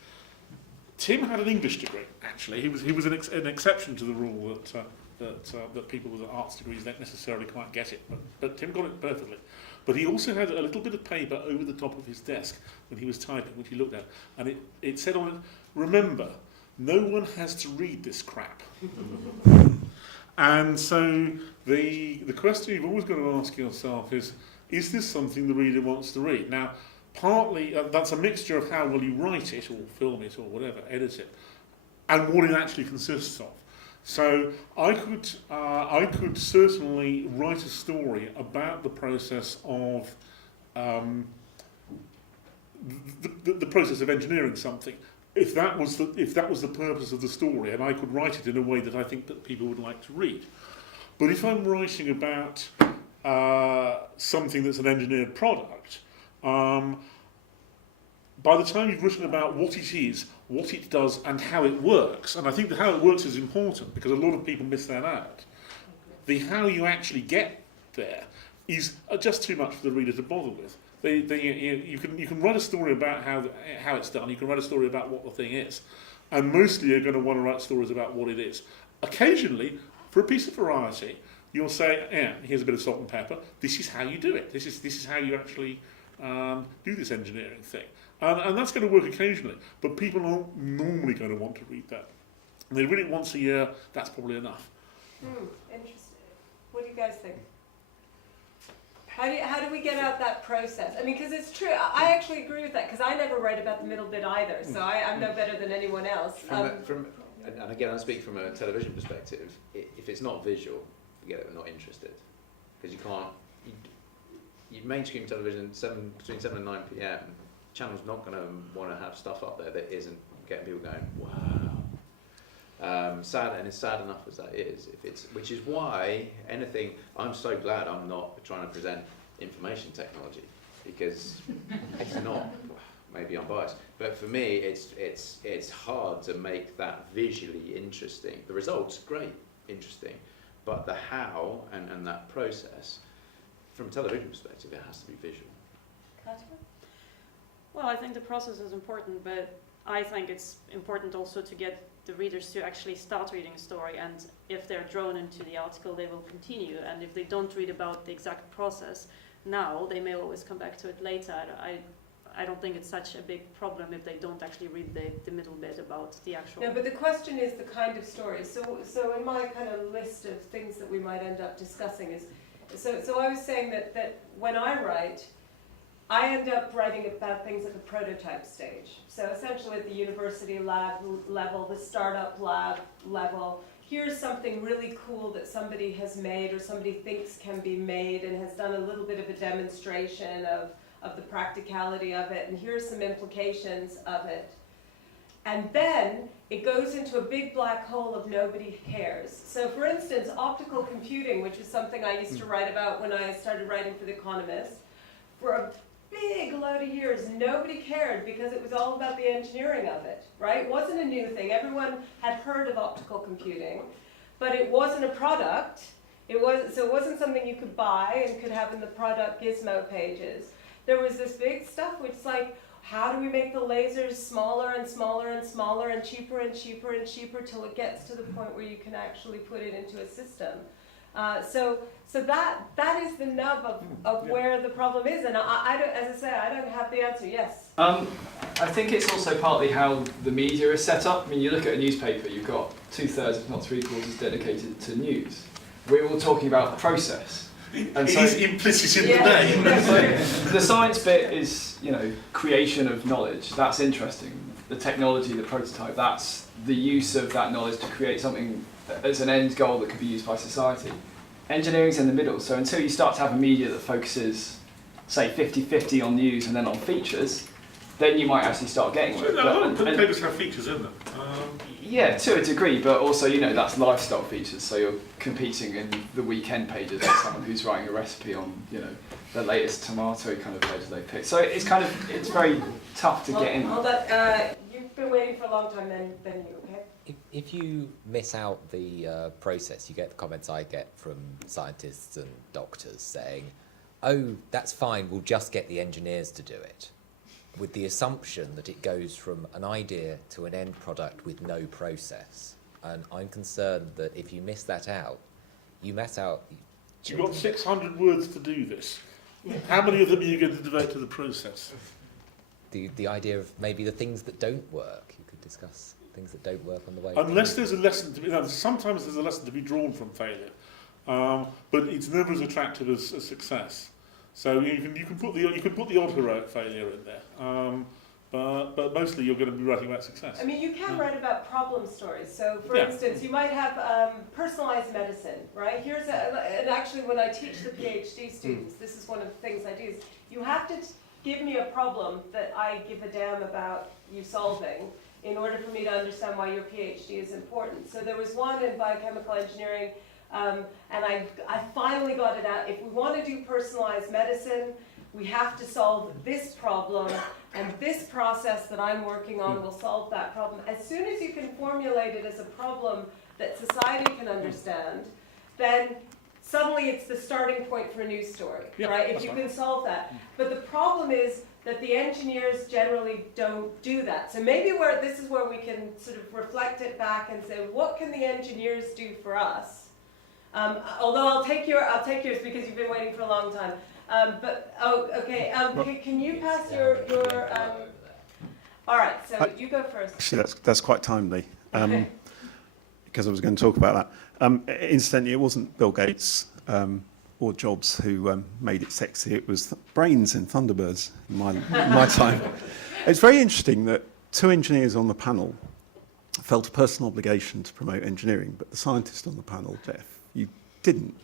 Tim had an English degree, actually. He was an exception to the rule that people with arts degrees don't necessarily quite get it, but Tim got it perfectly. But he also had a little bit of paper over the top of his desk when he was typing, which he looked at, and it said on it, remember, no one has to read this crap. And so the question you've always got to ask yourself is this something the reader wants to read? Now, partly that's a mixture of how well you write it or film it or whatever, edit it, and what it actually consists of. So I could certainly write a story about the process of the process of engineering something, if that was the purpose of the story, and I could write it in a way that I think that people would like to read. But if I'm writing about something that's an engineered product, by the time you've written about what it is, what it does, and how it works, and I think that how it works is important because a lot of people miss that out, the how you actually get there is just too much for the reader to bother with. You can write a story about how it's done. You can write a story about what the thing is, and mostly you're going to want to write stories about what it is. Occasionally, for a piece of variety, you'll say, "Yeah, here's a bit of salt and pepper. This is how you do it. This is how you actually do this engineering thing." And that's going to work occasionally, but people aren't normally going to want to read that. And they read it once a year. That's probably enough. Interesting. What do you guys think? How do we get out that process? I mean, because it's true. I actually agree with that, because I never write about the middle bit either, so I'm no better than anyone else. And again, I speak from a television perspective. If it's not visual, forget it, we're not interested. Because you can't... You mainstream television, between 7 and 9 p.m, channel's not going to want to have stuff up there that isn't getting people going, wow. Sad, and it's sad enough as that is, which is why anything, I'm so glad I'm not trying to present information technology, because it's not, maybe I'm biased, but for me it's hard to make that visually interesting. The results, great, interesting, but the how and that process, from a television perspective, it has to be visual. Katia? Well, I think the process is important, but I think it's important also to get the readers to actually start reading a story, and if they're drawn into the article, they will continue, and if they don't read about the exact process now, they may always come back to it later. I don't think it's such a big problem if they don't actually read the middle bit about the actual... No, but the question is the kind of story. So in my kind of list of things that we might end up discussing is, so I was saying that when I write, I end up writing about things at the prototype stage. So essentially at the university lab level, the startup lab level, here's something really cool that somebody has made or somebody thinks can be made and has done a little bit of a demonstration of the practicality of it, and here's some implications of it. And then it goes into a big black hole of nobody cares. So for instance, optical computing, which is something I used to write about when I started writing for The Economist, for a big load of years, nobody cared because it was all about the engineering of it, right? It wasn't a new thing. Everyone had heard of optical computing, but it wasn't a product. So it wasn't something you could buy and could have in the product gizmo pages. There was this big stuff which is like, how do we make the lasers smaller and smaller and smaller and cheaper and cheaper and cheaper till it gets to the point where you can actually put it into a system? So that is the nub of where the problem is, and I don't, as I say, I don't have the answer. Yes. I think it's also partly how the media is set up. I mean, you look at a newspaper, you've got 2/3, if not 3/4, dedicated to news. We're all talking about process. And so, it is implicit in the name. So the science bit is, creation of knowledge. That's interesting. The technology, the prototype, that's the use of that knowledge to create something as an end goal that could be used by society. Engineering's in the middle, so until you start to have a media that focuses, say, 50-50 on news and then on features, then you might actually start getting So, it. a lot of papers have features in them. Yeah, to a degree, but also, that's lifestyle features, so you're competing in the weekend pages with someone who's writing a recipe on, the latest tomato kind of pages they pick. So it's very tough to get in. Hold on, you've been waiting for a long time, then you, okay? If you miss out the process, you get the comments I get from scientists and doctors saying, oh, that's fine, we'll just get the engineers to do it, with the assumption that it goes from an idea to an end product with no process. And I'm concerned that if you miss that out, you miss out... You've got 600 words to do this. How many of them are you going to devote to the process? The idea of maybe the things that don't work. You could discuss things that don't work on the way. Unless there's a lesson to be... sometimes there's a lesson to be drawn from failure, but it's never as attractive as success. So you can put the odd heroic failure in there, but mostly you're going to be writing about success. I mean, you can write about problem stories. So, for instance, you might have personalized medicine, right? And actually, when I teach the PhD students, this is one of the things I do. Is you have to give me a problem that I give a damn about you solving in order for me to understand why your PhD is important. So there was one in biochemical engineering. And I finally got it out. If we want to do personalized medicine, we have to solve this problem, and this process that I'm working on will solve that problem. As soon as you can formulate it as a problem that society can understand, then suddenly it's the starting point for a news story, Yeah, right? If that's you right. can solve that. But the problem is that the engineers generally don't do that. So maybe this is where we can sort of reflect it back and say, what can the engineers do for us? Although I'll take yours because you've been waiting for a long time. Can you pass your all right, so you go first. Actually, that's quite timely, Okay. because I was going to talk about that. Incidentally, it wasn't Bill Gates or Jobs who made it sexy. It was Brains in Thunderbirds in my time. It's very interesting that two engineers on the panel felt a personal obligation to promote engineering, but the scientist on the panel, Geoff, you didn't.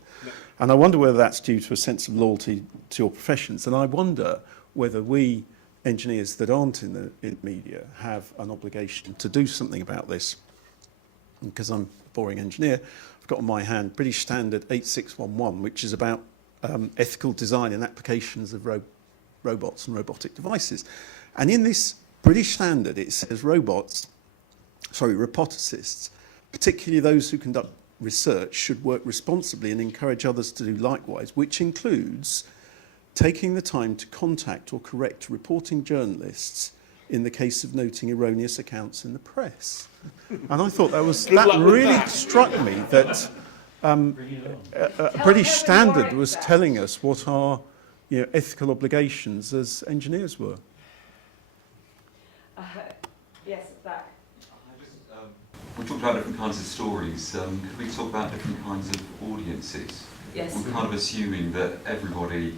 And I wonder whether that's due to a sense of loyalty to your professions. And I wonder whether we engineers that aren't in the media have an obligation to do something about this. Because I'm a boring engineer, I've got on my hand British Standard 8611, which is about ethical design and applications of robots and robotic devices. And in this British Standard, it says roboticists, particularly those who conduct research, should work responsibly and encourage others to do likewise, which includes taking the time to contact or correct reporting journalists in the case of noting erroneous accounts in the press. And I thought that really struck me that British Standard was telling us what our ethical obligations as engineers were. Yes, back. We talked about different kinds of stories. Could we talk about different kinds of audiences? Yes. We're kind of assuming that everybody who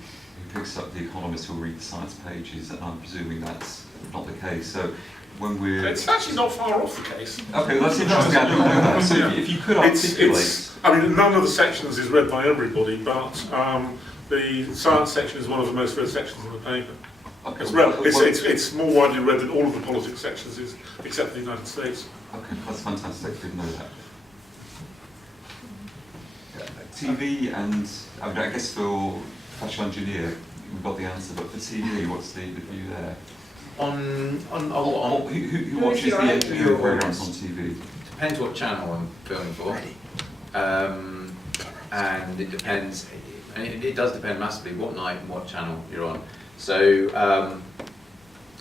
picks up The Economist will read the science pages, and I'm presuming that's not the case. So when we're... It's actually not far off the case. Okay, well, that's interesting. I don't know that. So if you could articulate... I mean, none of the sections is read by everybody, but the science section is one of the most read sections in the paper. Okay, it's more widely read than all of the politics sections, except for the United States. Okay, that's fantastic. Didn't know that. TV and, I guess for professional engineer, we've got the answer, but for TV, what's the view there? Who watches the engineering programs on TV? Depends what channel I'm filming for. And it depends, and it does depend massively what night and what channel you're on. So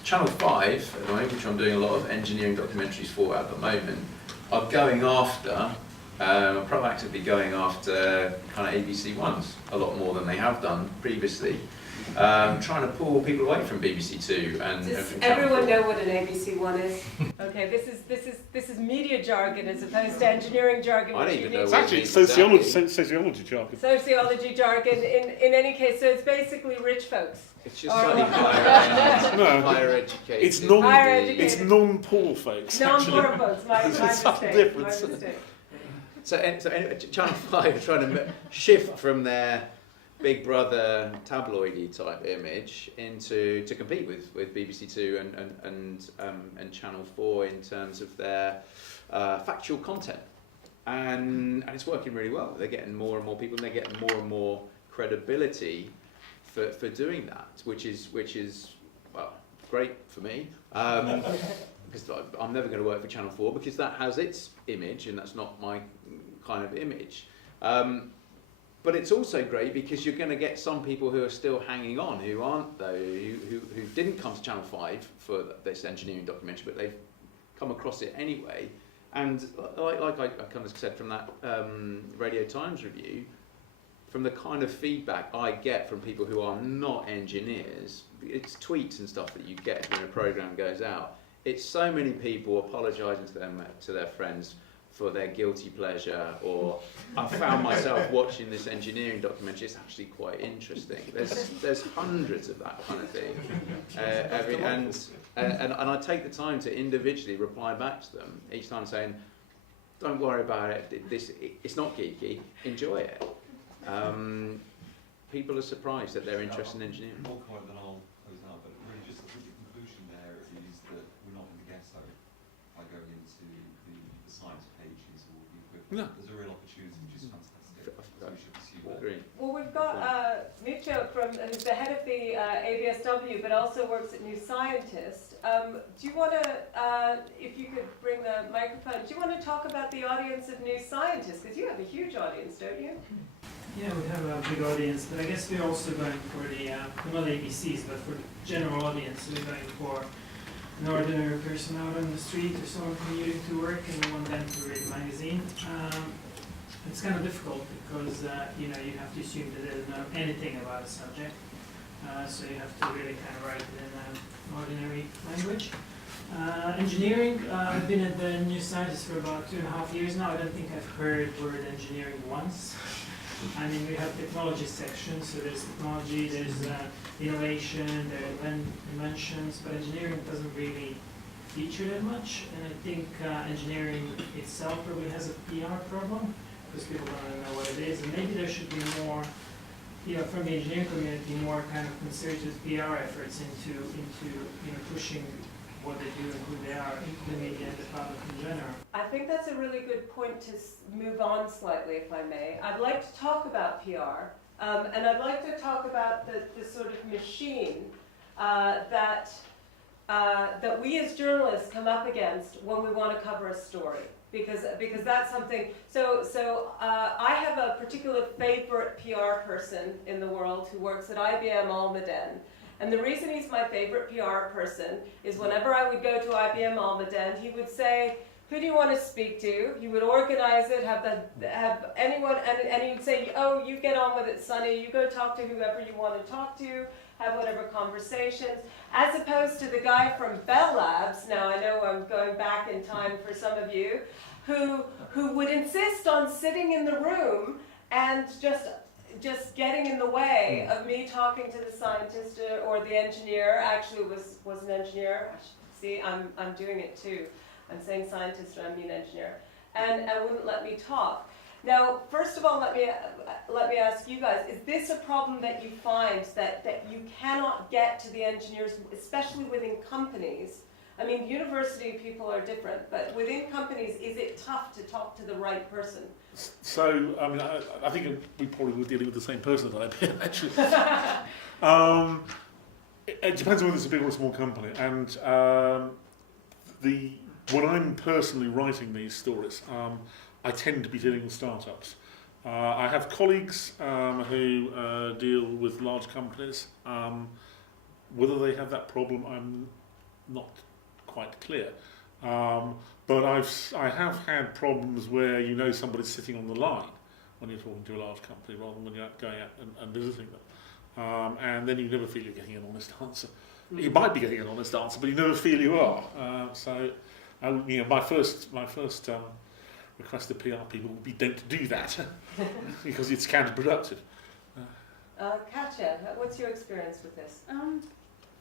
Channel 5, at the moment, which I'm doing a lot of engineering documentaries for at the moment, are going after, proactively going after kind of ABC ones a lot more than they have done previously. Trying to pull people away from BBC Two and Does from Channel everyone 4. know what an ABC One is? Okay, this is media jargon as opposed to engineering jargon. I don't even know It's what actually it means sociology jargon. Sociology jargon. In any case, so it's basically rich folks. It's just slightly higher educated. It's non-poor folks. Non-poor folks. My mistake. My mistake. So anyway, Channel 5 are trying to shift from their Big Brother tabloidy type image to compete with BBC Two and Channel 4 in terms of their factual content, and it's working really well. They're getting more and more people, and they're getting more and more credibility for doing that, which is well, great for me. Because I'm never going to work for Channel 4 because that has its image and that's not my kind of image. But it's also great because you're going to get some people who are still hanging on, who aren't though, who didn't come to Channel 5 for this engineering documentary, but they've come across it anyway. And like I kind of said from that Radio Times review, from the kind of feedback I get from people who are not engineers, it's tweets and stuff that you get when a program goes out. It's so many people apologising to their friends for their guilty pleasure, or I found myself watching this engineering documentary. It's actually quite interesting. There's hundreds of that kind of thing, and I take the time to individually reply back to them each time, saying, "Don't worry about it. It's not geeky. Enjoy it." People are surprised that they're interested in engineering. More comment than I'll close out, but really just the conclusion there is that we're not in the ghetto by going into the science pages or the equivalent. No. There's a real opportunity, which is fantastic. So we should pursue that. Agree. Well, we've got Mucho who's the head of the ABSW, but also works at New Scientist. Do you want to, if you could bring the microphone, do you want to talk about the audience of New Scientist? Because you have a huge audience, don't you? Yeah, we have a big audience, but I guess we're also going for the, not ABCs, but for the general audience. We're going for an ordinary person out on the street or someone commuting to work, and we want them to read a magazine. It's kind of difficult because you know, you have to assume that they don't know anything about a subject, so you have to really kind of write it in ordinary language. Engineering, I've been at the New Scientist for about 2.5 years now. I don't think I've heard word engineering once. I mean, we have technology sections, so there's technology, there's innovation, there are inventions, but engineering doesn't really feature that much. And I think engineering itself probably has a PR problem, because people don't know what it is. And maybe there should be more, you know, from the engineering community, more kind of concerted PR efforts into you know, pushing what they do and who they are in the media and the public in general. I think that's a really good point to move on slightly, if I may. I'd like to talk about PR, and I'd like to talk about the sort of machine that we as journalists come up against when we want to cover a story. Because that's something, so I have a particular favorite PR person in the world who works at IBM Almaden. And the reason he's my favorite PR person is whenever I would go to IBM Almaden, he would say, who do you want to speak to? He would organize it, have anyone, and he would say, oh, you get on with it, Sonny, you go talk to whoever you want to talk to, have whatever conversations, as opposed to the guy from Bell Labs, now I know I'm going back in time for some of you, who would insist on sitting in the room and just getting in the way of me talking to the scientist or the engineer. Actually, it was an engineer. See, I'm doing it too. I'm saying scientist and I mean engineer, and wouldn't let me talk. Now, first of all, let me ask you guys: is this a problem that you find that you cannot get to the engineers, especially within companies? I mean, university people are different, but within companies, is it tough to talk to the right person? So, I mean, I think we probably were dealing with the same person at IBM, actually. It depends on whether it's a big or a small company. And when I'm personally writing these stories, I tend to be dealing with startups. I have colleagues who deal with large companies. Whether they have that problem, I'm not quite clear. But I have had problems where you know somebody's sitting on the line when you're talking to a large company rather than when you're going out and visiting them. And then you never feel you're getting an honest answer. You might be getting an honest answer, but you never feel you are. You know, my first request to PR people would be don't do that because it's counterproductive. Katia, what's your experience with this?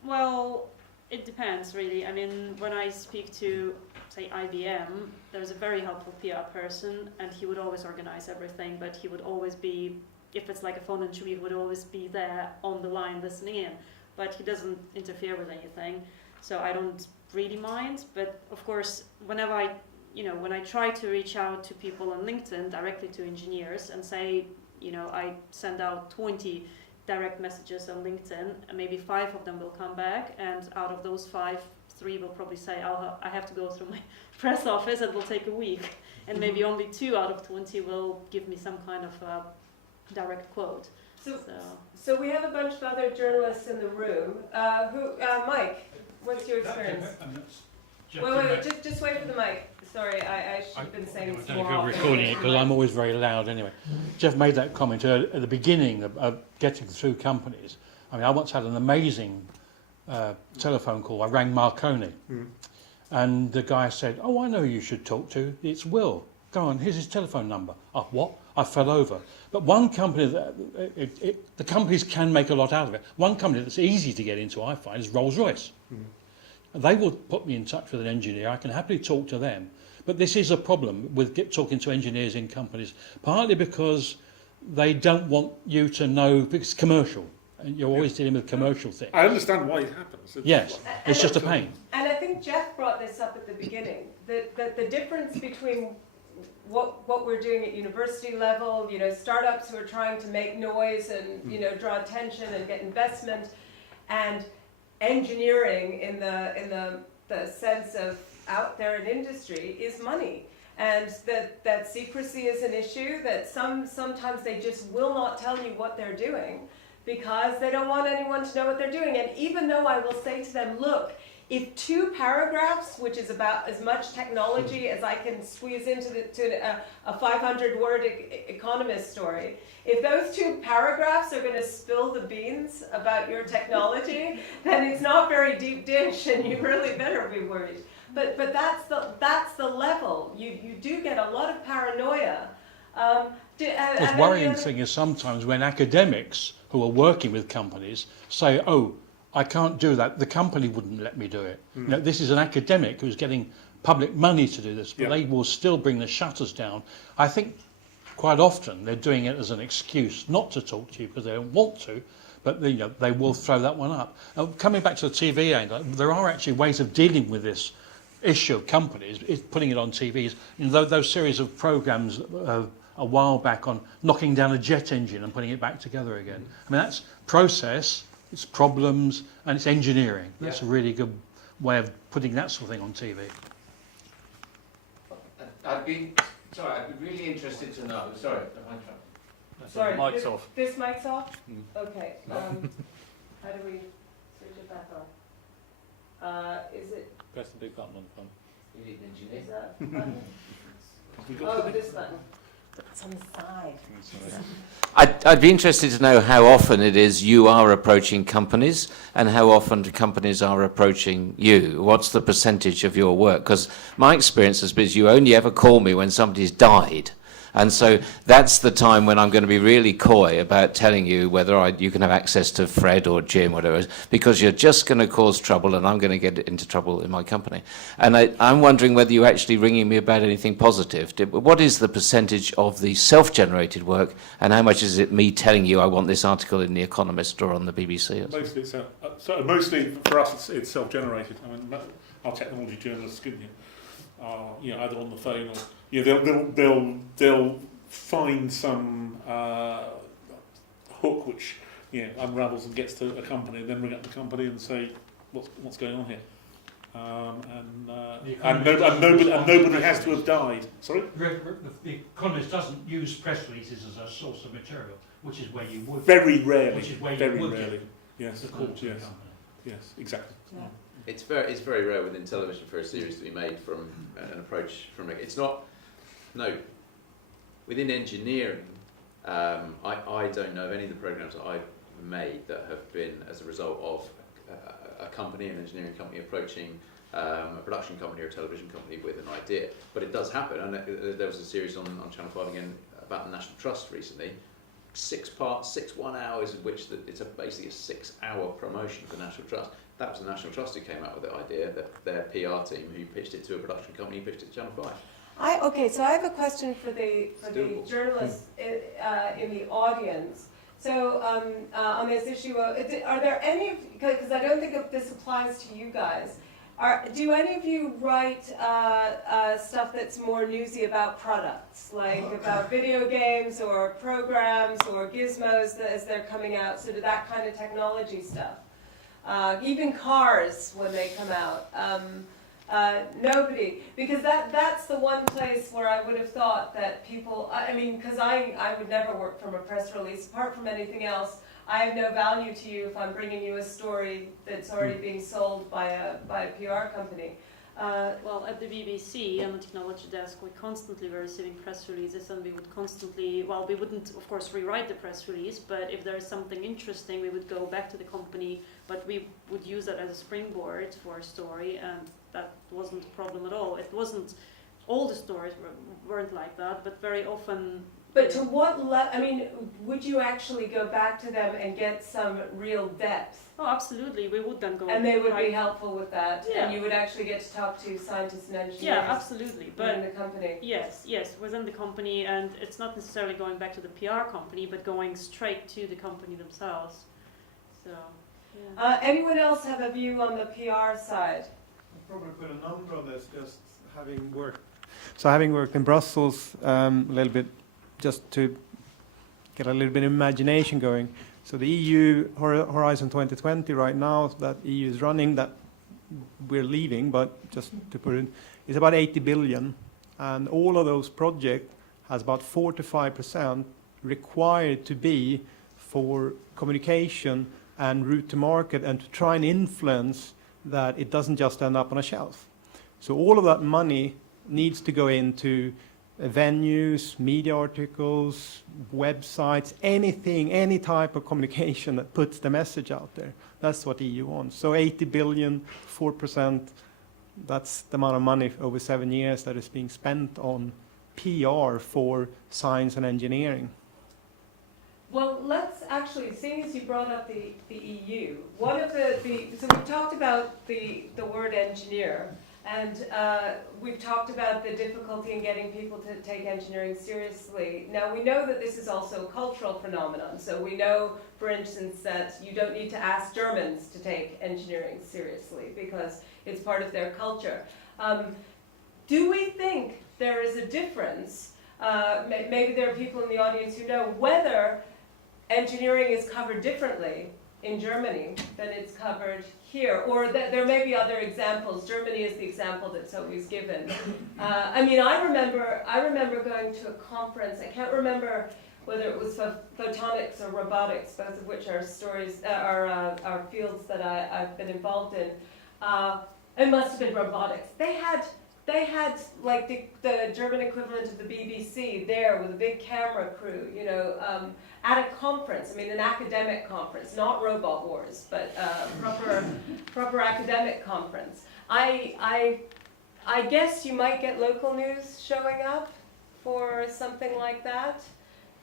Well, it depends, really. I mean, when I speak to, say, IBM, there's a very helpful PR person, and he would always organize everything, but he would always be, if it's like a phone interview, he would always be there on the line listening in, but he doesn't interfere with anything, so I don't really mind. But of course, whenever when I try to reach out to people on LinkedIn, directly to engineers, and say, I send out 20 direct messages on LinkedIn, and maybe 5 of them will come back, and out of those 5, 3 will probably say, I have to go through my press office, it will take a week, and maybe only 2 out of 20 will give me some kind of direct quote. So we have a bunch of other journalists in the room. Mike, what's your experience? Wait, just wait for the mic. Sorry, I should have been saying this more often. I don't know if you're recording it, because I'm always very loud anyway. Geoff made that comment at the beginning of getting through companies. I mean, I once had an amazing telephone call. I rang Marconi, and the guy said, "Oh, I know who you should talk to. It's Will. Go on, here's his telephone number." What? I fell over. But one company, the companies can make a lot out of it. One company that's easy to get into, I find, is Rolls-Royce. They will put me in touch with an engineer. I can happily talk to them. But this is a problem with talking to engineers in companies, partly because they don't want you to know, because it's commercial. And you're always dealing with commercial things. I understand why it happens. It's just a pain. And I think Geoff brought this up at the beginning, that the difference between what we're doing at university level, startups who are trying to make noise and, draw attention and get investment, and engineering in the sense of out there in industry is money. and that secrecy is an issue, that sometimes they just will not tell you what they're doing because they don't want anyone to know what they're doing. And even though I will say to them, look, if 2 paragraphs, which is about as much technology as I can squeeze into a 500-word Economist story, if those 2 paragraphs are going to spill the beans about your technology, then it's not very deep dish, and you really better be worried. But that's the level. You do get a lot of paranoia. The worrying thing is sometimes when academics who are working with companies say, "Oh, I can't do that. The company wouldn't let me do it." You know, this is an academic who's getting public money to do this, but they will still bring the shutters down. I think quite often they're doing it as an excuse not to talk to you because they don't want to, but you know, they will throw that one up. Now, coming back to the TV angle, there are actually ways of dealing with this issue of companies, is putting it on TVs. You know, those series of programs a while back on knocking down a jet engine and putting it back together again. I mean, that's process, it's problems, and it's engineering. That's a really good way of putting that sort of thing on TV. I'd be really interested to know. Sorry, Sorry, mic's off. This mic's off? Okay. How do we switch it back on? Is it? Press the big button on the front. You need an engineer. Is that the button? Oh, this button. It's on the side. I'd be interested to know how often it is you are approaching companies and how often companies are approaching you. What's the percentage of your work? Because my experience has been you only ever call me when somebody's died. And so that's the time when I'm going to be really coy about telling you whether you can have access to Fred or Jim, whatever it is, because you're just going to cause trouble and I'm going to get into trouble in my company. And I'm wondering whether you're actually ringing me about anything positive. What is the percentage of the self-generated work and how much is it me telling you I want this article in The Economist or on the BBC? Or Mostly, mostly for us it's self-generated. I mean, our technology journalists, you know, either on the phone or they'll find some hook which unravels and gets to a company, and then ring up the company and say what's going on here, and nobody has to have died. Sorry. The Economist doesn't use press releases as a source of material, which is where you would. Very rarely. Which is where very you would rarely. get Yes. the call to the company. Yes. Exactly. Yeah. It's very rare within television for a series to be made from an approach from it. It's not. No. Within engineering, I don't know of any of the programs that I've made that have been as a result of a company, an engineering company, approaching a production company or a television company with an idea. But it does happen, and there was a series on Channel 5 again about the National Trust recently. 6 parts, 1 hours, of which it's basically a 6-hour promotion for the National Trust. That was the National Trust who came up with the idea, that their PR team who pitched it to a production company, pitched it to Channel 5. Okay, so I have a question for the journalists in the audience. So on this issue, are there any, because I don't think this applies to you guys, do any of you write stuff that's more newsy about products, like about video games or programs or gizmos as they're coming out, sort of that kind of technology stuff? Even cars when they come out. Nobody, because that's the one place where I would have thought that people, I mean, because I would never work from a press release. Apart from anything else, I have no value to you if I'm bringing you a story that's already being sold by a PR company. Well, at the BBC and the technology desk, we constantly were receiving press releases, and we would constantly, well, we wouldn't, of course, rewrite the press release, but if there is something interesting, we would go back to the company, but we would use that as a springboard for a story, and that wasn't a problem at all. It wasn't, all the stories weren't like that, but very often. But to what level, I mean, would you actually go back to them and get some real depth? Oh, absolutely. We would then go. And they would be helpful with that. Yeah. And you would actually get to talk to scientists and engineers. Yeah, absolutely. But within the company. Yes, within the company, and it's not necessarily going back to the PR company, but going straight to the company themselves. So. Yeah. Anyone else have a view on the PR side? I'll probably put a number on this, just having worked. So having worked in Brussels a little bit, just to get a little bit of imagination going. So the EU Horizon 2020 right now, that EU is running, that we're leaving, but just to put it, is about 80 billion. and all of those projects has about 4 to 5% required to be for communication and route to market, and to try and influence that it doesn't just end up on a shelf. So all of that money needs to go into venues, media articles, websites, anything, any type of communication that puts the message out there. That's what EU wants. So 80 billion, 4%, that's the amount of money over 7 years that is being spent on PR for science and engineering. Well, let's actually, seeing as you brought up the EU, one of so we've talked about the word engineer, and we've talked about the difficulty in getting people to take engineering seriously. Now, we know that this is also a cultural phenomenon. So we know, for instance, that you don't need to ask Germans to take engineering seriously because it's part of their culture. Do we think there is a difference? Maybe there are people in the audience who know whether engineering is covered differently in Germany than it's covered here, or that there may be other examples. Germany is the example that's always given. I mean, I remember going to a conference. I can't remember whether it was photonics or robotics, both of which are are fields that I've been involved in. It must have been robotics. They had like the German equivalent of the BBC there with a big camera crew, you know, at a conference. I mean, an academic conference, not Robot Wars, but proper academic conference. I guess you might get local news showing up for something like that,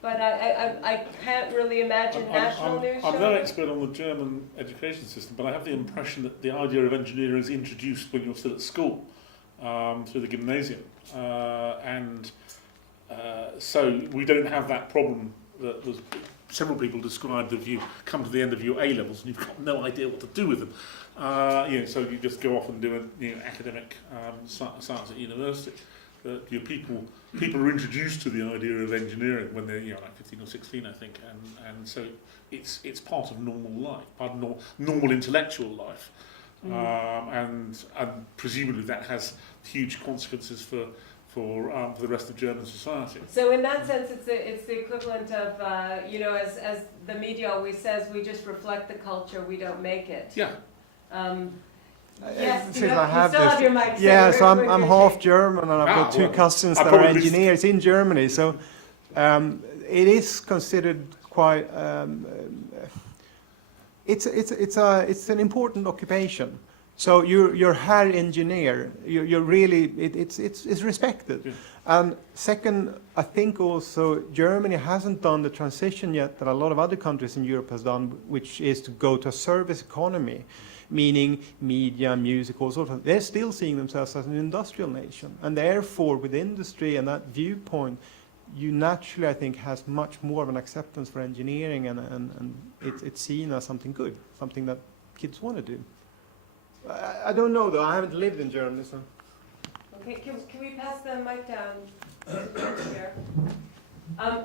but I can't really imagine national news showing I'm no up. expert on the German education system, but I have the impression that the idea of engineering is introduced when you're still at school. Through the gymnasium, so we don't have that problem that was several people described. If you come to the end of your A levels and you've got no idea what to do with them, so you just go off and do academic science at university. People are introduced to the idea of engineering when they're like 15 or 16, I think, and so it's part of normal life, part of normal intellectual life. And presumably that has huge consequences for the rest of German society. So in that sense, it's the equivalent of as the media always says, we just reflect the culture, we don't make it. Yeah. Yes, Since you I still have your mic. Yeah, so I'm half German, and I've got two cousins that are engineers in Germany. So it is considered quite. It's an important occupation. So you're Herr Engineer. You're really it's respected. Yeah. And second, I think also Germany hasn't done the transition yet that a lot of other countries in Europe has done, which is to go to a service economy, meaning media, music, all sorts of. They're still seeing themselves as an industrial nation, and therefore with industry and that viewpoint, you naturally, I think, has much more of an acceptance for engineering, and it's seen as something good, something that kids want to do. I don't know, though. I haven't lived in Germany, so. Okay, can we pass the mic down here?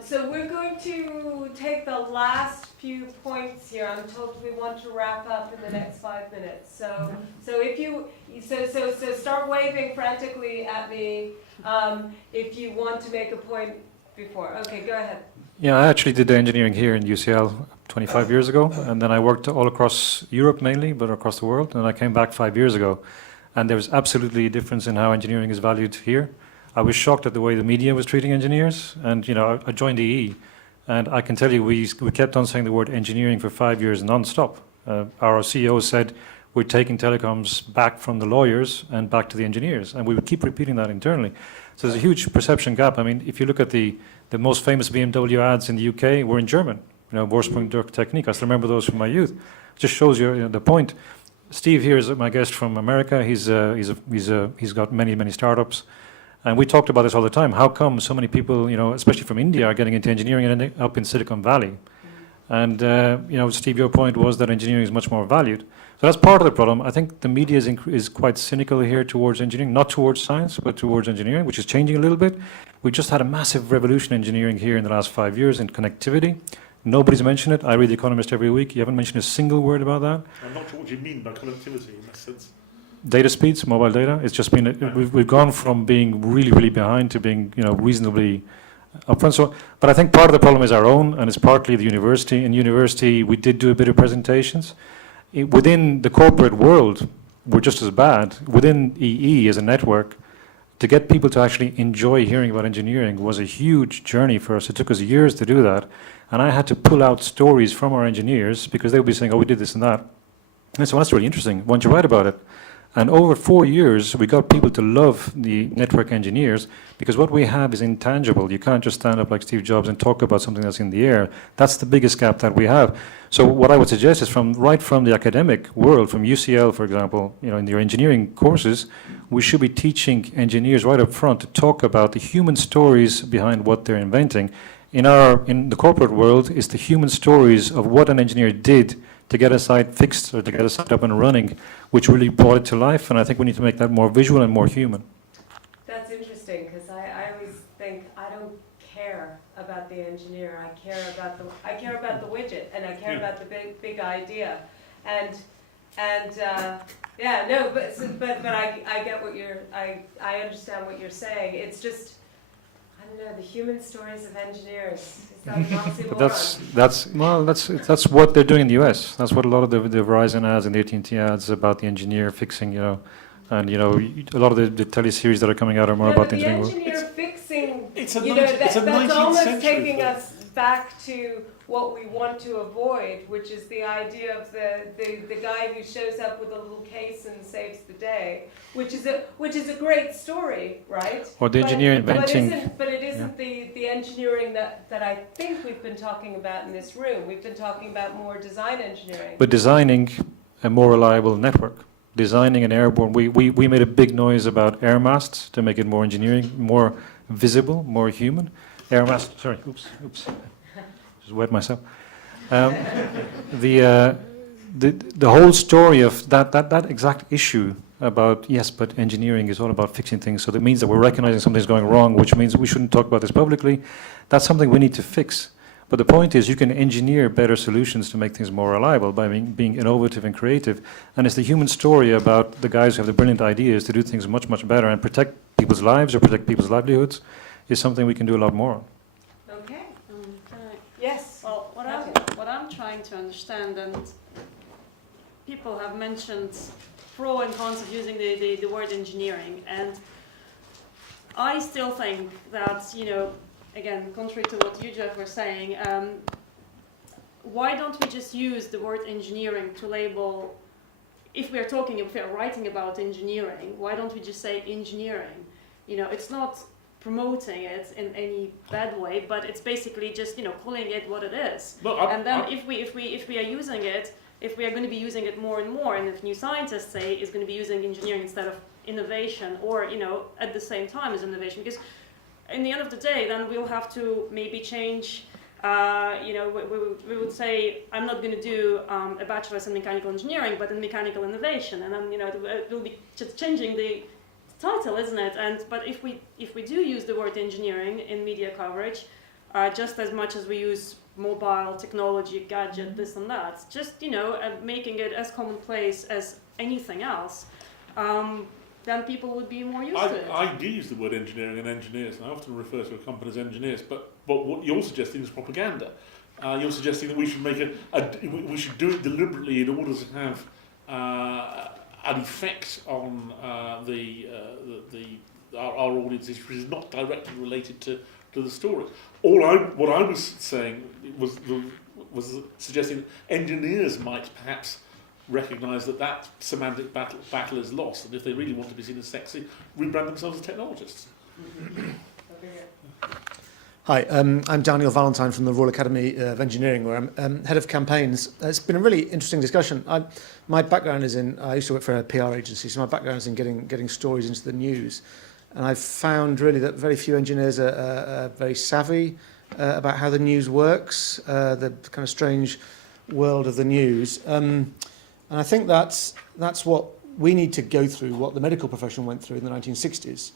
So we're going to take the last few points here. I'm told we want to wrap up in the next 5 minutes. So if you start waving frantically at me if you want to make a point before. Okay, go ahead. Yeah, I actually did the engineering here in UCL 25 years ago, and then I worked all across Europe mainly, but across the world, and I came back 5 years ago, and there's absolutely a difference in how engineering is valued here. I was shocked at the way the media was treating engineers, and I joined EE, and I can tell you we kept on saying the word engineering for 5 years non-stop. Our CEO said we're taking telecoms back from the lawyers and back to the engineers, and we would keep repeating that internally. So there's a huge perception gap. I mean, if you look at the most famous BMW ads in the UK were in German, Vorsprung durch Technik. I still remember those from my youth. It just shows you the point. Steve here is my guest from America. He's got many startups, and we talked about this all the time. How come so many people, especially from India, are getting into engineering and ending up in Silicon Valley? And Steve, your point was that engineering is much more valued. So that's part of the problem. I think the media is quite cynical here towards engineering, not towards science, but towards engineering, which is changing a little bit. We just had a massive revolution in engineering here in the last 5 years in connectivity. Nobody's mentioned it. I read The Economist every week. You haven't mentioned a single word about that. I'm not sure what you mean by connectivity in that sense. data speeds, mobile data. It's just been we've gone from being really, really behind to being reasonably upfront. So, but I think part of the problem is our own, and it's partly the university. In university, we did do a bit of presentations. Within the corporate world, we're just as bad. Within EE as a network, to get people to actually enjoy hearing about engineering was a huge journey for us. It took us years to do that. And I had to pull out stories from our engineers because they would be saying, oh, we did this and that. And so that's really interesting. Why don't you write about it? And over 4 years, we got people to love the network engineers because what we have is intangible. You can't just stand up like Steve Jobs and talk about something that's in the air. That's the biggest gap that we have. So what I would suggest is right from the academic world, from UCL, for example, in your engineering courses, we should be teaching engineers right up front to talk about the human stories behind what they're inventing. In the corporate world, it's the human stories of what an engineer did to get a site fixed or to get a site up and running, which really brought it to life. And I think we need to make that more visual and more human. That's interesting because I always think I don't care about the engineer. I care about the widget, and I care about the big idea. But I get what I understand what you're saying. It's just, I don't know, the human stories of engineers. Is that an oxymoron? That's what they're doing in the US. That's what a lot of the Verizon ads and the AT&T ads about the engineer fixing, and a lot of the teleseries that are coming out are more about the engineering world. Engineer fixing, that's almost taking us back to what we want to avoid, which is the idea of the guy who shows up with a little case and saves the day, which is a great story, right? Or the engineer inventing. But it isn't the engineering that I think we've been talking about in this room. We've been talking about more design engineering. But designing a more reliable network. Designing an airborne, we made a big noise about air masts to make it more engineering, more visible, more human. Air mast, sorry, oops. Just wet myself. The whole story of that exact issue about, yes, but engineering is all about fixing things, so that means that we're recognizing something's going wrong, which means we shouldn't talk about this publicly. That's something we need to fix. But the point is you can engineer better solutions to make things more reliable by being innovative and creative. And it's the human story about the guys who have the brilliant ideas to do things much, much better and protect people's lives or protect people's livelihoods is something we can do a lot more on. Yes. Well, what I'm trying to understand, and people have mentioned pro and cons of using the word engineering, and I still think that, again, contrary to what you, Geoff, were saying, why don't we just use the word engineering to label, if we are writing about engineering, why don't we just say engineering? It's not promoting it in any bad way, but it's basically just calling it what it is. If we are using it, if we are going to be using it more and more, and if new scientists say is going to be using engineering instead of innovation, or at the same time as innovation, because in the end of the day, then we'll have to maybe change. We would say I'm not going to do a bachelor's in mechanical engineering, but in mechanical innovation, and then it will be just changing the title, isn't it? But if we do use the word engineering in media coverage, just as much as we use mobile technology, gadget, this and that, just making it as commonplace as anything else, then people would be more used to it. I do use the word engineering and engineers, and I often refer to a company as engineers. But what you're suggesting is propaganda. You're suggesting that we should we should do it deliberately in order to have an effect on our audiences, which is not directly related to the story. What I was saying was suggesting that engineers might perhaps recognise that semantic battle is lost, and if they really want to be seen as sexy, rebrand themselves as technologists. Hi, I'm Daniel Valentine from the Royal Academy of Engineering, where I'm head of campaigns. It's been a really interesting discussion. My background is I used to work for a PR agency, so my background is in getting stories into the news. And I've found really that very few engineers are very savvy about how the news works, the kind of strange world of the news. And I think that's what we need to go through, what the medical profession went through in the 1960s,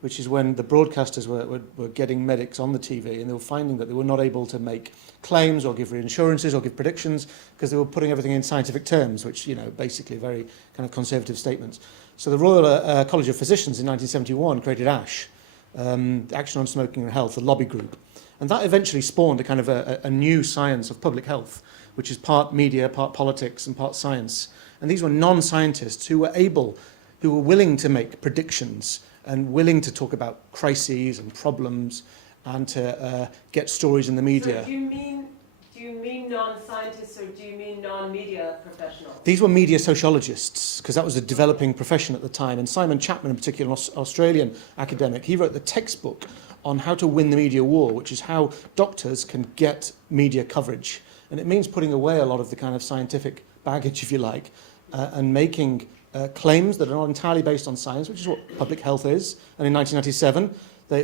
which is when the broadcasters were getting medics on the TV, and they were finding that they were not able to make claims or give reassurances or give predictions because they were putting everything in scientific terms, which, basically very kind of conservative statements. So the Royal College of Physicians in 1971 created ASH, Action on Smoking and Health, a lobby group. And that eventually spawned a kind of a new science of public health, which is part media, part politics, and part science. And these were non-scientists who were willing to make predictions and willing to talk about crises and problems and to get stories in the media. So do you mean non-scientists, or do you mean non-media professionals? These were media sociologists, because that was a developing profession at the time. And Simon Chapman, in particular, an Australian academic, he wrote the textbook on how to win the media war, which is how doctors can get media coverage. And it means putting away a lot of the kind of scientific baggage, if you like, and making claims that are not entirely based on science, which is what public health is. And in 1997,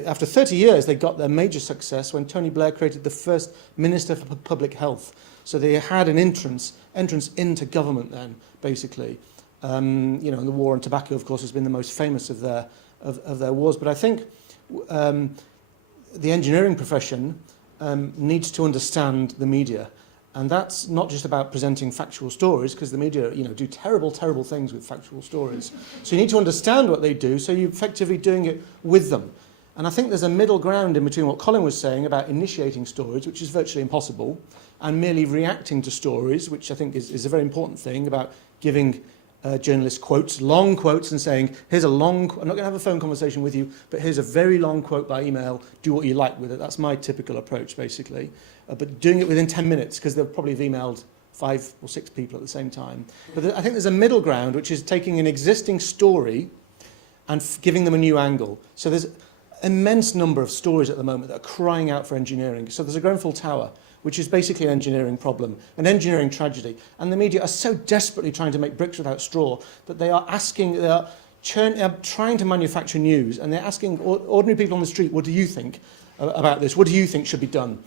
after 30 years, they got their major success when Tony Blair created the first Minister for Public Health. So they had an entrance into government then, basically. And the war on tobacco, of course, has been the most famous of their wars. But I think the engineering profession needs to understand the media. And that's not just about presenting factual stories, because the media, do terrible, terrible things with factual stories. So you need to understand what they do, so you're effectively doing it with them. And I think there's a middle ground in between what Colin was saying about initiating stories, which is virtually impossible, and merely reacting to stories, which I think is a very important thing, about giving journalists quotes, long quotes, and saying, here's I'm not going to have a phone conversation with you, but here's a very long quote by email, do what you like with it. That's my typical approach, basically. But doing it within 10 minutes, because they'll probably have emailed 5 or 6 people at the same time. But I think there's a middle ground, which is taking an existing story and giving them a new angle. So there's an immense number of stories at the moment that are crying out for engineering. So there's a Grenfell Tower, which is basically an engineering problem, an engineering tragedy. And the media are so desperately trying to make bricks without straw that they are trying to manufacture news, and they're asking ordinary people on the street, what do you think about this? What do you think should be done?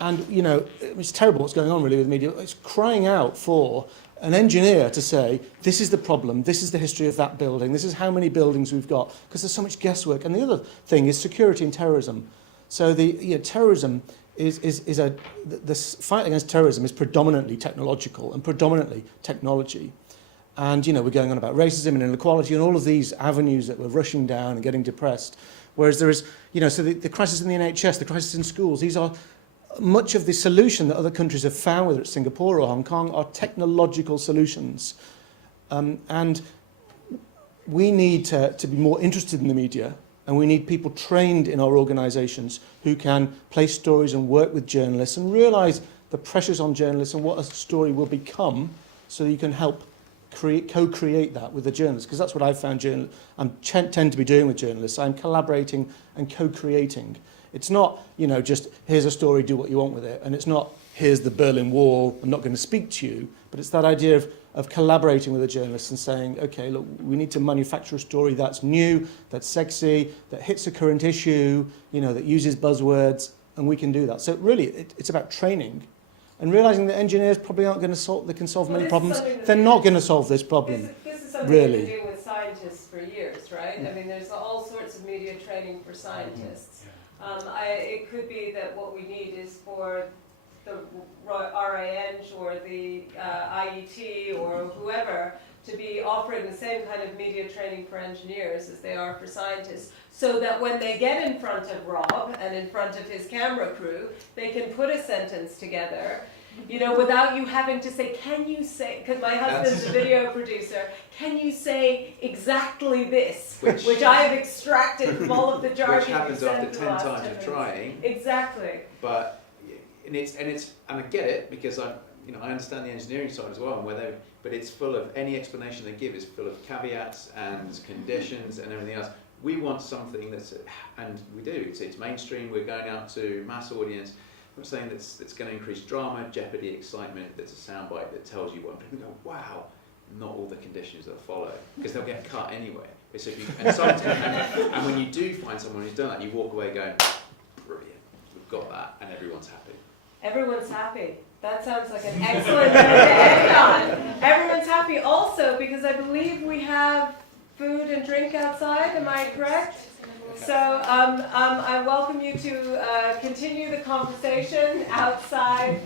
And, it's terrible what's going on really with the media. It's crying out for an engineer to say, this is the problem, this is the history of that building, this is how many buildings we've got, because there's so much guesswork. And the other thing is security and terrorism. So terrorism the fight against terrorism is predominantly technological and predominantly technology. And, we're going on about racism and inequality and all of these avenues that we're rushing down and getting depressed. Whereas there is, so the crisis in the NHS, the crisis in schools, these are much of the solution that other countries have found, whether it's Singapore or Hong Kong, are technological solutions. And we need to be more interested in the media, and we need people trained in our organisations who can place stories and work with journalists and realise the pressures on journalists and what a story will become, so that you can help co-create that with the journalists. Because that's what I've found tend to be doing with journalists. I'm collaborating and co-creating. It's not, just here's a story, do what you want with it. And it's not, here's the Berlin Wall, I'm not going to speak to you. But it's that idea of collaborating with the journalists and saying, okay, look, we need to manufacture a story that's new, that's sexy, that hits a current issue, that uses buzzwords, and we can do that. So really, it's about training and realising that engineers probably aren't going to solve many problems. They're not going to solve this problem, this is something really. we've been doing with scientists for years, right? I mean, there's all sorts of media training for scientists. It could be that what we need is for the RANG or the IET or whoever to be offering the same kind of media training for engineers as they are for scientists, so that when they get in front of Rob and in front of his camera crew, they can put a sentence together, without you having to say, can you say, because my husband's a video producer, can you say exactly this, which I have extracted from all of the jargon. Which happens after 10 times of trying. Exactly. But, and I get it, because I understand the engineering side as well, but it's full of, any explanation they give is full of caveats and conditions and everything else. We want something that's, and we do, it's mainstream, we're going out to mass audience. I'm saying that's going to increase drama, jeopardy, excitement. There's a soundbite that tells you what, and people go, wow, not all the conditions that follow, because they'll get cut anyway. So and when you do find someone who's done that, you walk away going, brilliant, we've got that, and everyone's happy. Everyone's happy. That sounds like an excellent note to end on. Everyone's happy also because I believe we have food and drink outside, am I correct? So I welcome you to continue the conversation outside.